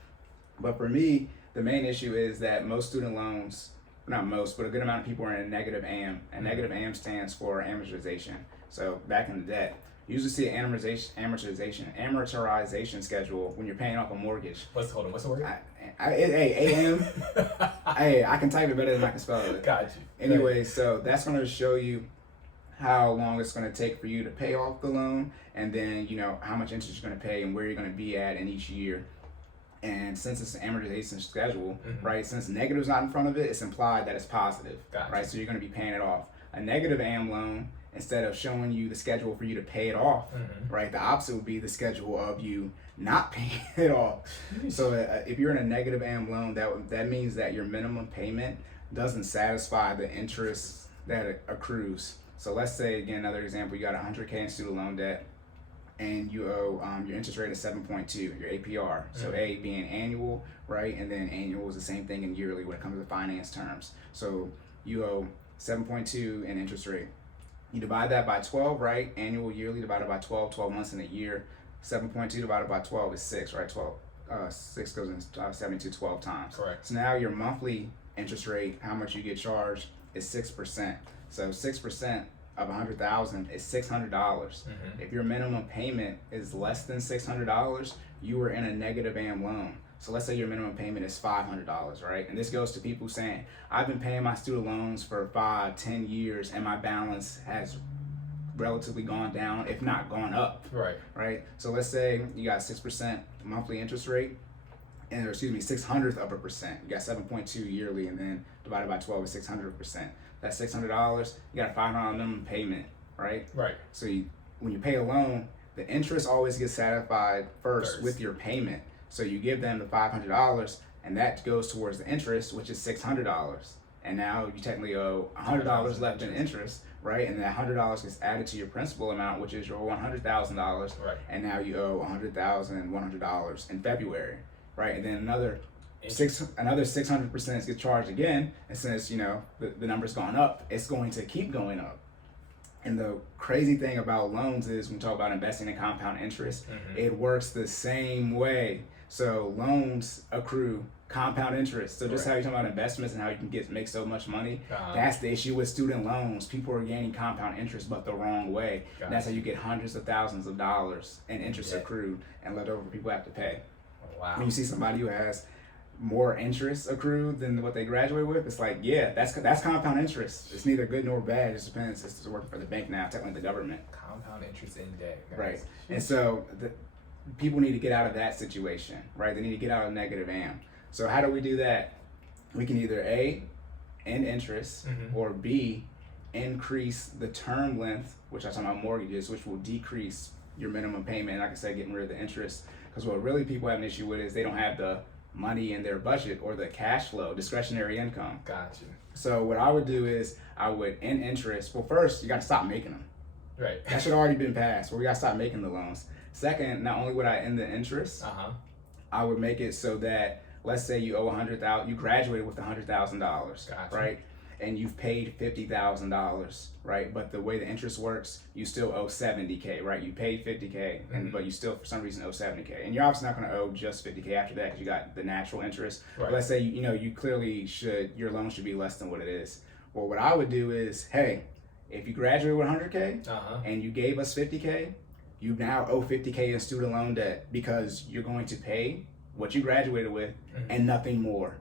But for me, the main issue is that most student loans, not most, but a good amount of people are in a negative AM. And negative AM stands for amortization. So back in the debt, you usually see an amortization schedule when you're paying off a mortgage. What's the word? AM. Hey, I can type it better than I can spell it. Got you. Anyway, so that's going to show you how long it's going to take for you to pay off the loan, and then how much interest you're going to pay and where you're going to be at in each year. And since it's an amortization schedule, right? Since negative's not in front of it, it's implied that it's positive, right? So you're going to be paying it off. A negative AM loan, instead of showing you the schedule for you to pay it off, right? The opposite would be the schedule of you not paying it off. So if you're in a negative AM loan, that means that your minimum payment doesn't satisfy the interest that accrues. So let's say, again, another example, you got $100K in student loan debt and you owe, your interest rate is 7.2, your APR. So A being annual, right? And then annual is the same thing in yearly when it comes to finance terms. So you owe 7.2 in interest rate. You divide that by 12, right? Annual, yearly divided by 12, 12 months in a year. 7.2 divided by 12 is 6, right? 12. 6 goes in 72 12 times. Correct. So now your monthly interest rate, how much you get charged, is 6%. So 6% of 100,000 is $600. If your minimum payment is less than $600, you are in a negative AM loan. So let's say your minimum payment is $500, right? And this goes to people saying, I've been paying my student loans for 5, 10 years and my balance has relatively gone down, if not gone up. Right? So let's say you got 6% monthly interest rate, and or excuse me, 600%. You got 7.2 yearly, and then divided by 12 is 600%. That's $600. You got a $500 minimum payment, right? So when you pay a loan, the interest always gets satisfied first with your payment. So you give them the $500, and that goes towards the interest, which is $600. And now you technically owe $100 left in interest, right? And that $100 gets added to your principal amount, which is your $100,000. And now you owe $100,100 in February, right? And then another 600% gets charged again. And since, the number's gone up, it's going to keep going up. And the crazy thing about loans is when we talk about investing in compound interest, it works the same way. So loans accrue compound interest. So just how you're talking about investments and how you can make so much money, that's the issue with student loans. People are gaining compound interest, but the wrong way. And that's how you get hundreds of thousands of dollars in interest accrued and left over people have to pay. When you see somebody who has more interest accrued than what they graduate with, it's like, yeah, that's compound interest. It's neither good nor bad. It just depends. It's working for the bank now, technically the government. Compound interest in debt. Right. And so people need to get out of that situation, right? They need to get out of negative AM. So how do we do that? We can either A, end interest, or B, increase the term length, which I talk about mortgages, which will decrease your minimum payment. And like I said, getting rid of the interest. Because what really people have an issue with is they don't have the money in their budget or the cash flow, discretionary income. Gotcha. So what I would do is I would end interest. Well, first, you got to stop making them. Right. That should already been passed. Well, we got to stop making the loans. Second, not only would I end the interest, I would make it so that, let's say you owe $100,000, you graduated with $100,000, right? And you've paid $50,000, right? But the way the interest works, you still owe $70K, right? You paid $50K, but you still for some reason owe $70K, and you're obviously not going to owe just $50K after that because you got the natural interest. But let's say you clearly your loan should be less than what it is. Well, what I would do is, hey, if you graduated with $100K and you gave us $50K, you now owe $50K in student loan debt because you're going to pay what you graduated with and nothing more.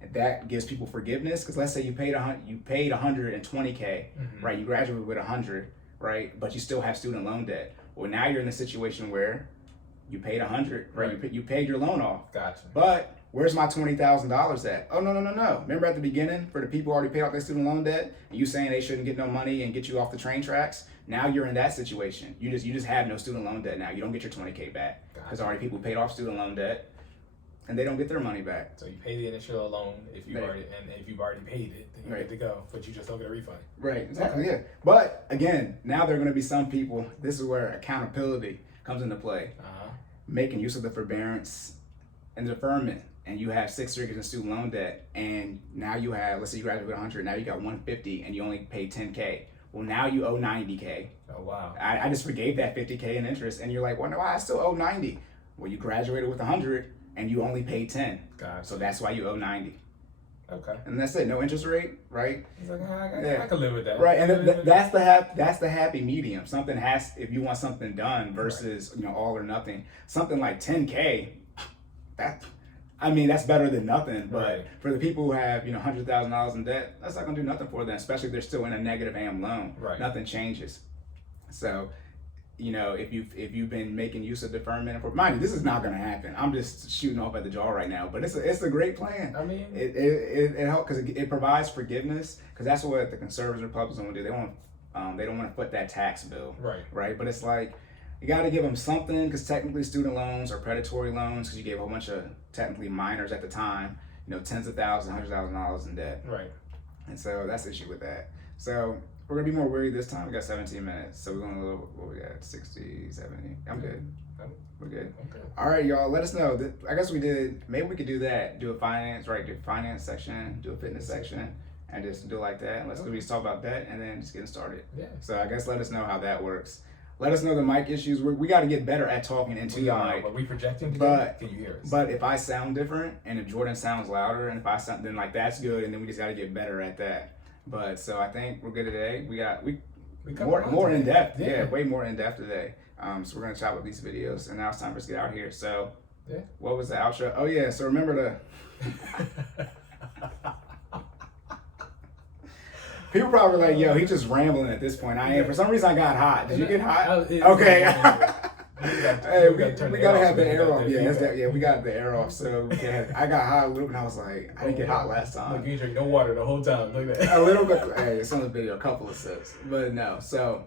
And that gives people forgiveness because let's say you paid $120K, right? You graduated with 100, right? But you still have student loan debt. Well, now you're in a situation where you paid 100, right? You paid your loan off. Gotcha. But where's my $20,000 at? Oh, no. Remember at the beginning for the people who already paid off their student loan debt, and you saying they shouldn't get no money and get you off the train tracks? Now you're in that situation. You just have no student loan debt now. You don't get your 20K back because already people paid off student loan debt, and they don't get their money back. So you pay the initial loan if you've already paid it, then you're good to go. But you just don't get a refund. Right, exactly, yeah. But again, now there are going to be some people. This is where accountability comes into play. Making use of the forbearance and deferment, and you have 6 figures in student loan debt, and now you have, let's say you graduated with 100, now you got 150, and you only paid 10K. Well, now you owe 90K. Oh wow! I just forgave that 50K in interest, and you're like, well, no, I still owe 90. Well, you graduated with 100. And you only paid 10. Gotcha. So that's why you owe 90. Okay. And that's it. No interest rate, right? He's like, I can live with that. Right. And that's the happy medium. Something has, if you want something done versus all or nothing. Something like 10K, that's better than nothing. But for the people who have $100,000 in debt, that's not gonna do nothing for them, especially if they're still in a negative AM loan. Right. Nothing changes. So if you've been making use of deferment, mind you, this is not going to happen. I'm just shooting off at the jaw right now, but it's a great plan. I mean, it helps because it provides forgiveness, because that's what the conservatives and Republicans want to do. They don't want to foot that tax bill, right? But it's like you got to give them something, because technically student loans are predatory loans because you gave a whole bunch of technically minors at the time, tens of thousands, $100,000 in debt, right? And so that's the issue with that. So we're gonna be more weary this time. We got 17 minutes, so we're going a little. What we got? 60, 70. I'm good. We're good. Okay. All right, y'all. Let us know. I guess maybe we could do that. Do a finance, right? Do a finance section. Do a fitness section. and just do it like that. Let's just talk about that and then just getting started. Yeah. So I guess let us know how that works. Let us know the mic issues. We got to get better at talking into the mic. Are we projecting today? Can you hear us? But if I sound different and if Jordan sounds louder and if I sound, then like that's good, and then we just got to get better at that. But so I think we're good today. We more in depth. Yeah, way more in depth today. So we're gonna chop up these videos, and now it's time for us to get out here. So, what was the outro? Oh yeah. So remember people probably like, yo, he's just rambling at this point. I am. For some reason, I got hot. Did you get hot? Okay. Hey, we gotta have the air off. Yeah, we got the air off. So we can have, I got hot a little bit. And I was like, I didn't get hot last time. Look, you drink no water the whole time. Look at that. A little bit. Hey, it's on the video. A couple of sips, but no. So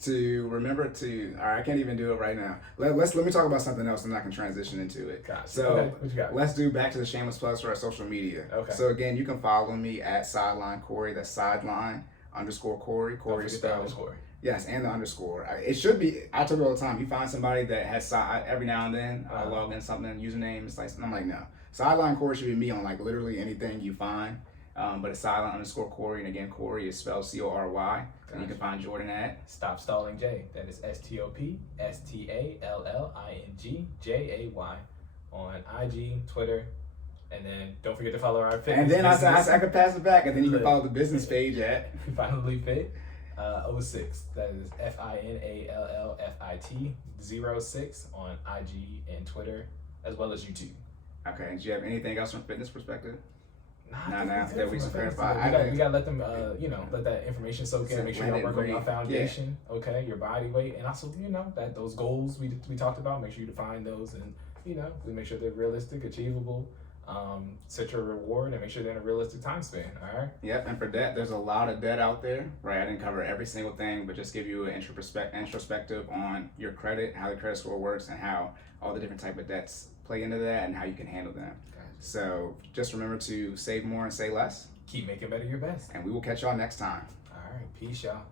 to remember to. All right, I can't even do it right now. Let me talk about something else, and I can transition into it. Gotcha. So what you got? Let's do back to the shameless plugs for our social media. Okay. So again, you can follow me at sideline Cory. That's sideline _ Cory. Cory is spelled. Yes, and the underscore. It should be. I tell you all the time. You find somebody that has every now and then I log in something username. It's like I'm like no. Sideline Cory should be me on like literally anything you find. But it's sideline _ Cory, and again, Cory is spelled CORY. And you can find Jordan at Stop Stalling J. That is STOPSTALLINGJAY on IG, Twitter, and then don't forget to follow our fitness. And then I could pass it back, and then you can follow the business page at FinallyFit 06. That is FINALLFIT 06 on IG and Twitter, as well as YouTube. Okay. And do you have anything else from a fitness perspective? Nah, that we should clarify. We gotta let them, let that information soak in. Make sure you work on your foundation, okay, your body weight, and also, that those goals we talked about. Make sure you define those, and we make sure they're realistic, achievable. Set your reward and make sure they're in a realistic time span. All right. Yep. And for debt, there's a lot of debt out there, right? I didn't cover every single thing, but just give you an introspective on your credit, how the credit score works, and how all the different type of debts play into that, and how you can handle them. So just remember to save more and say less. Keep making better your best. And we will catch y'all next time. All right. Peace, y'all.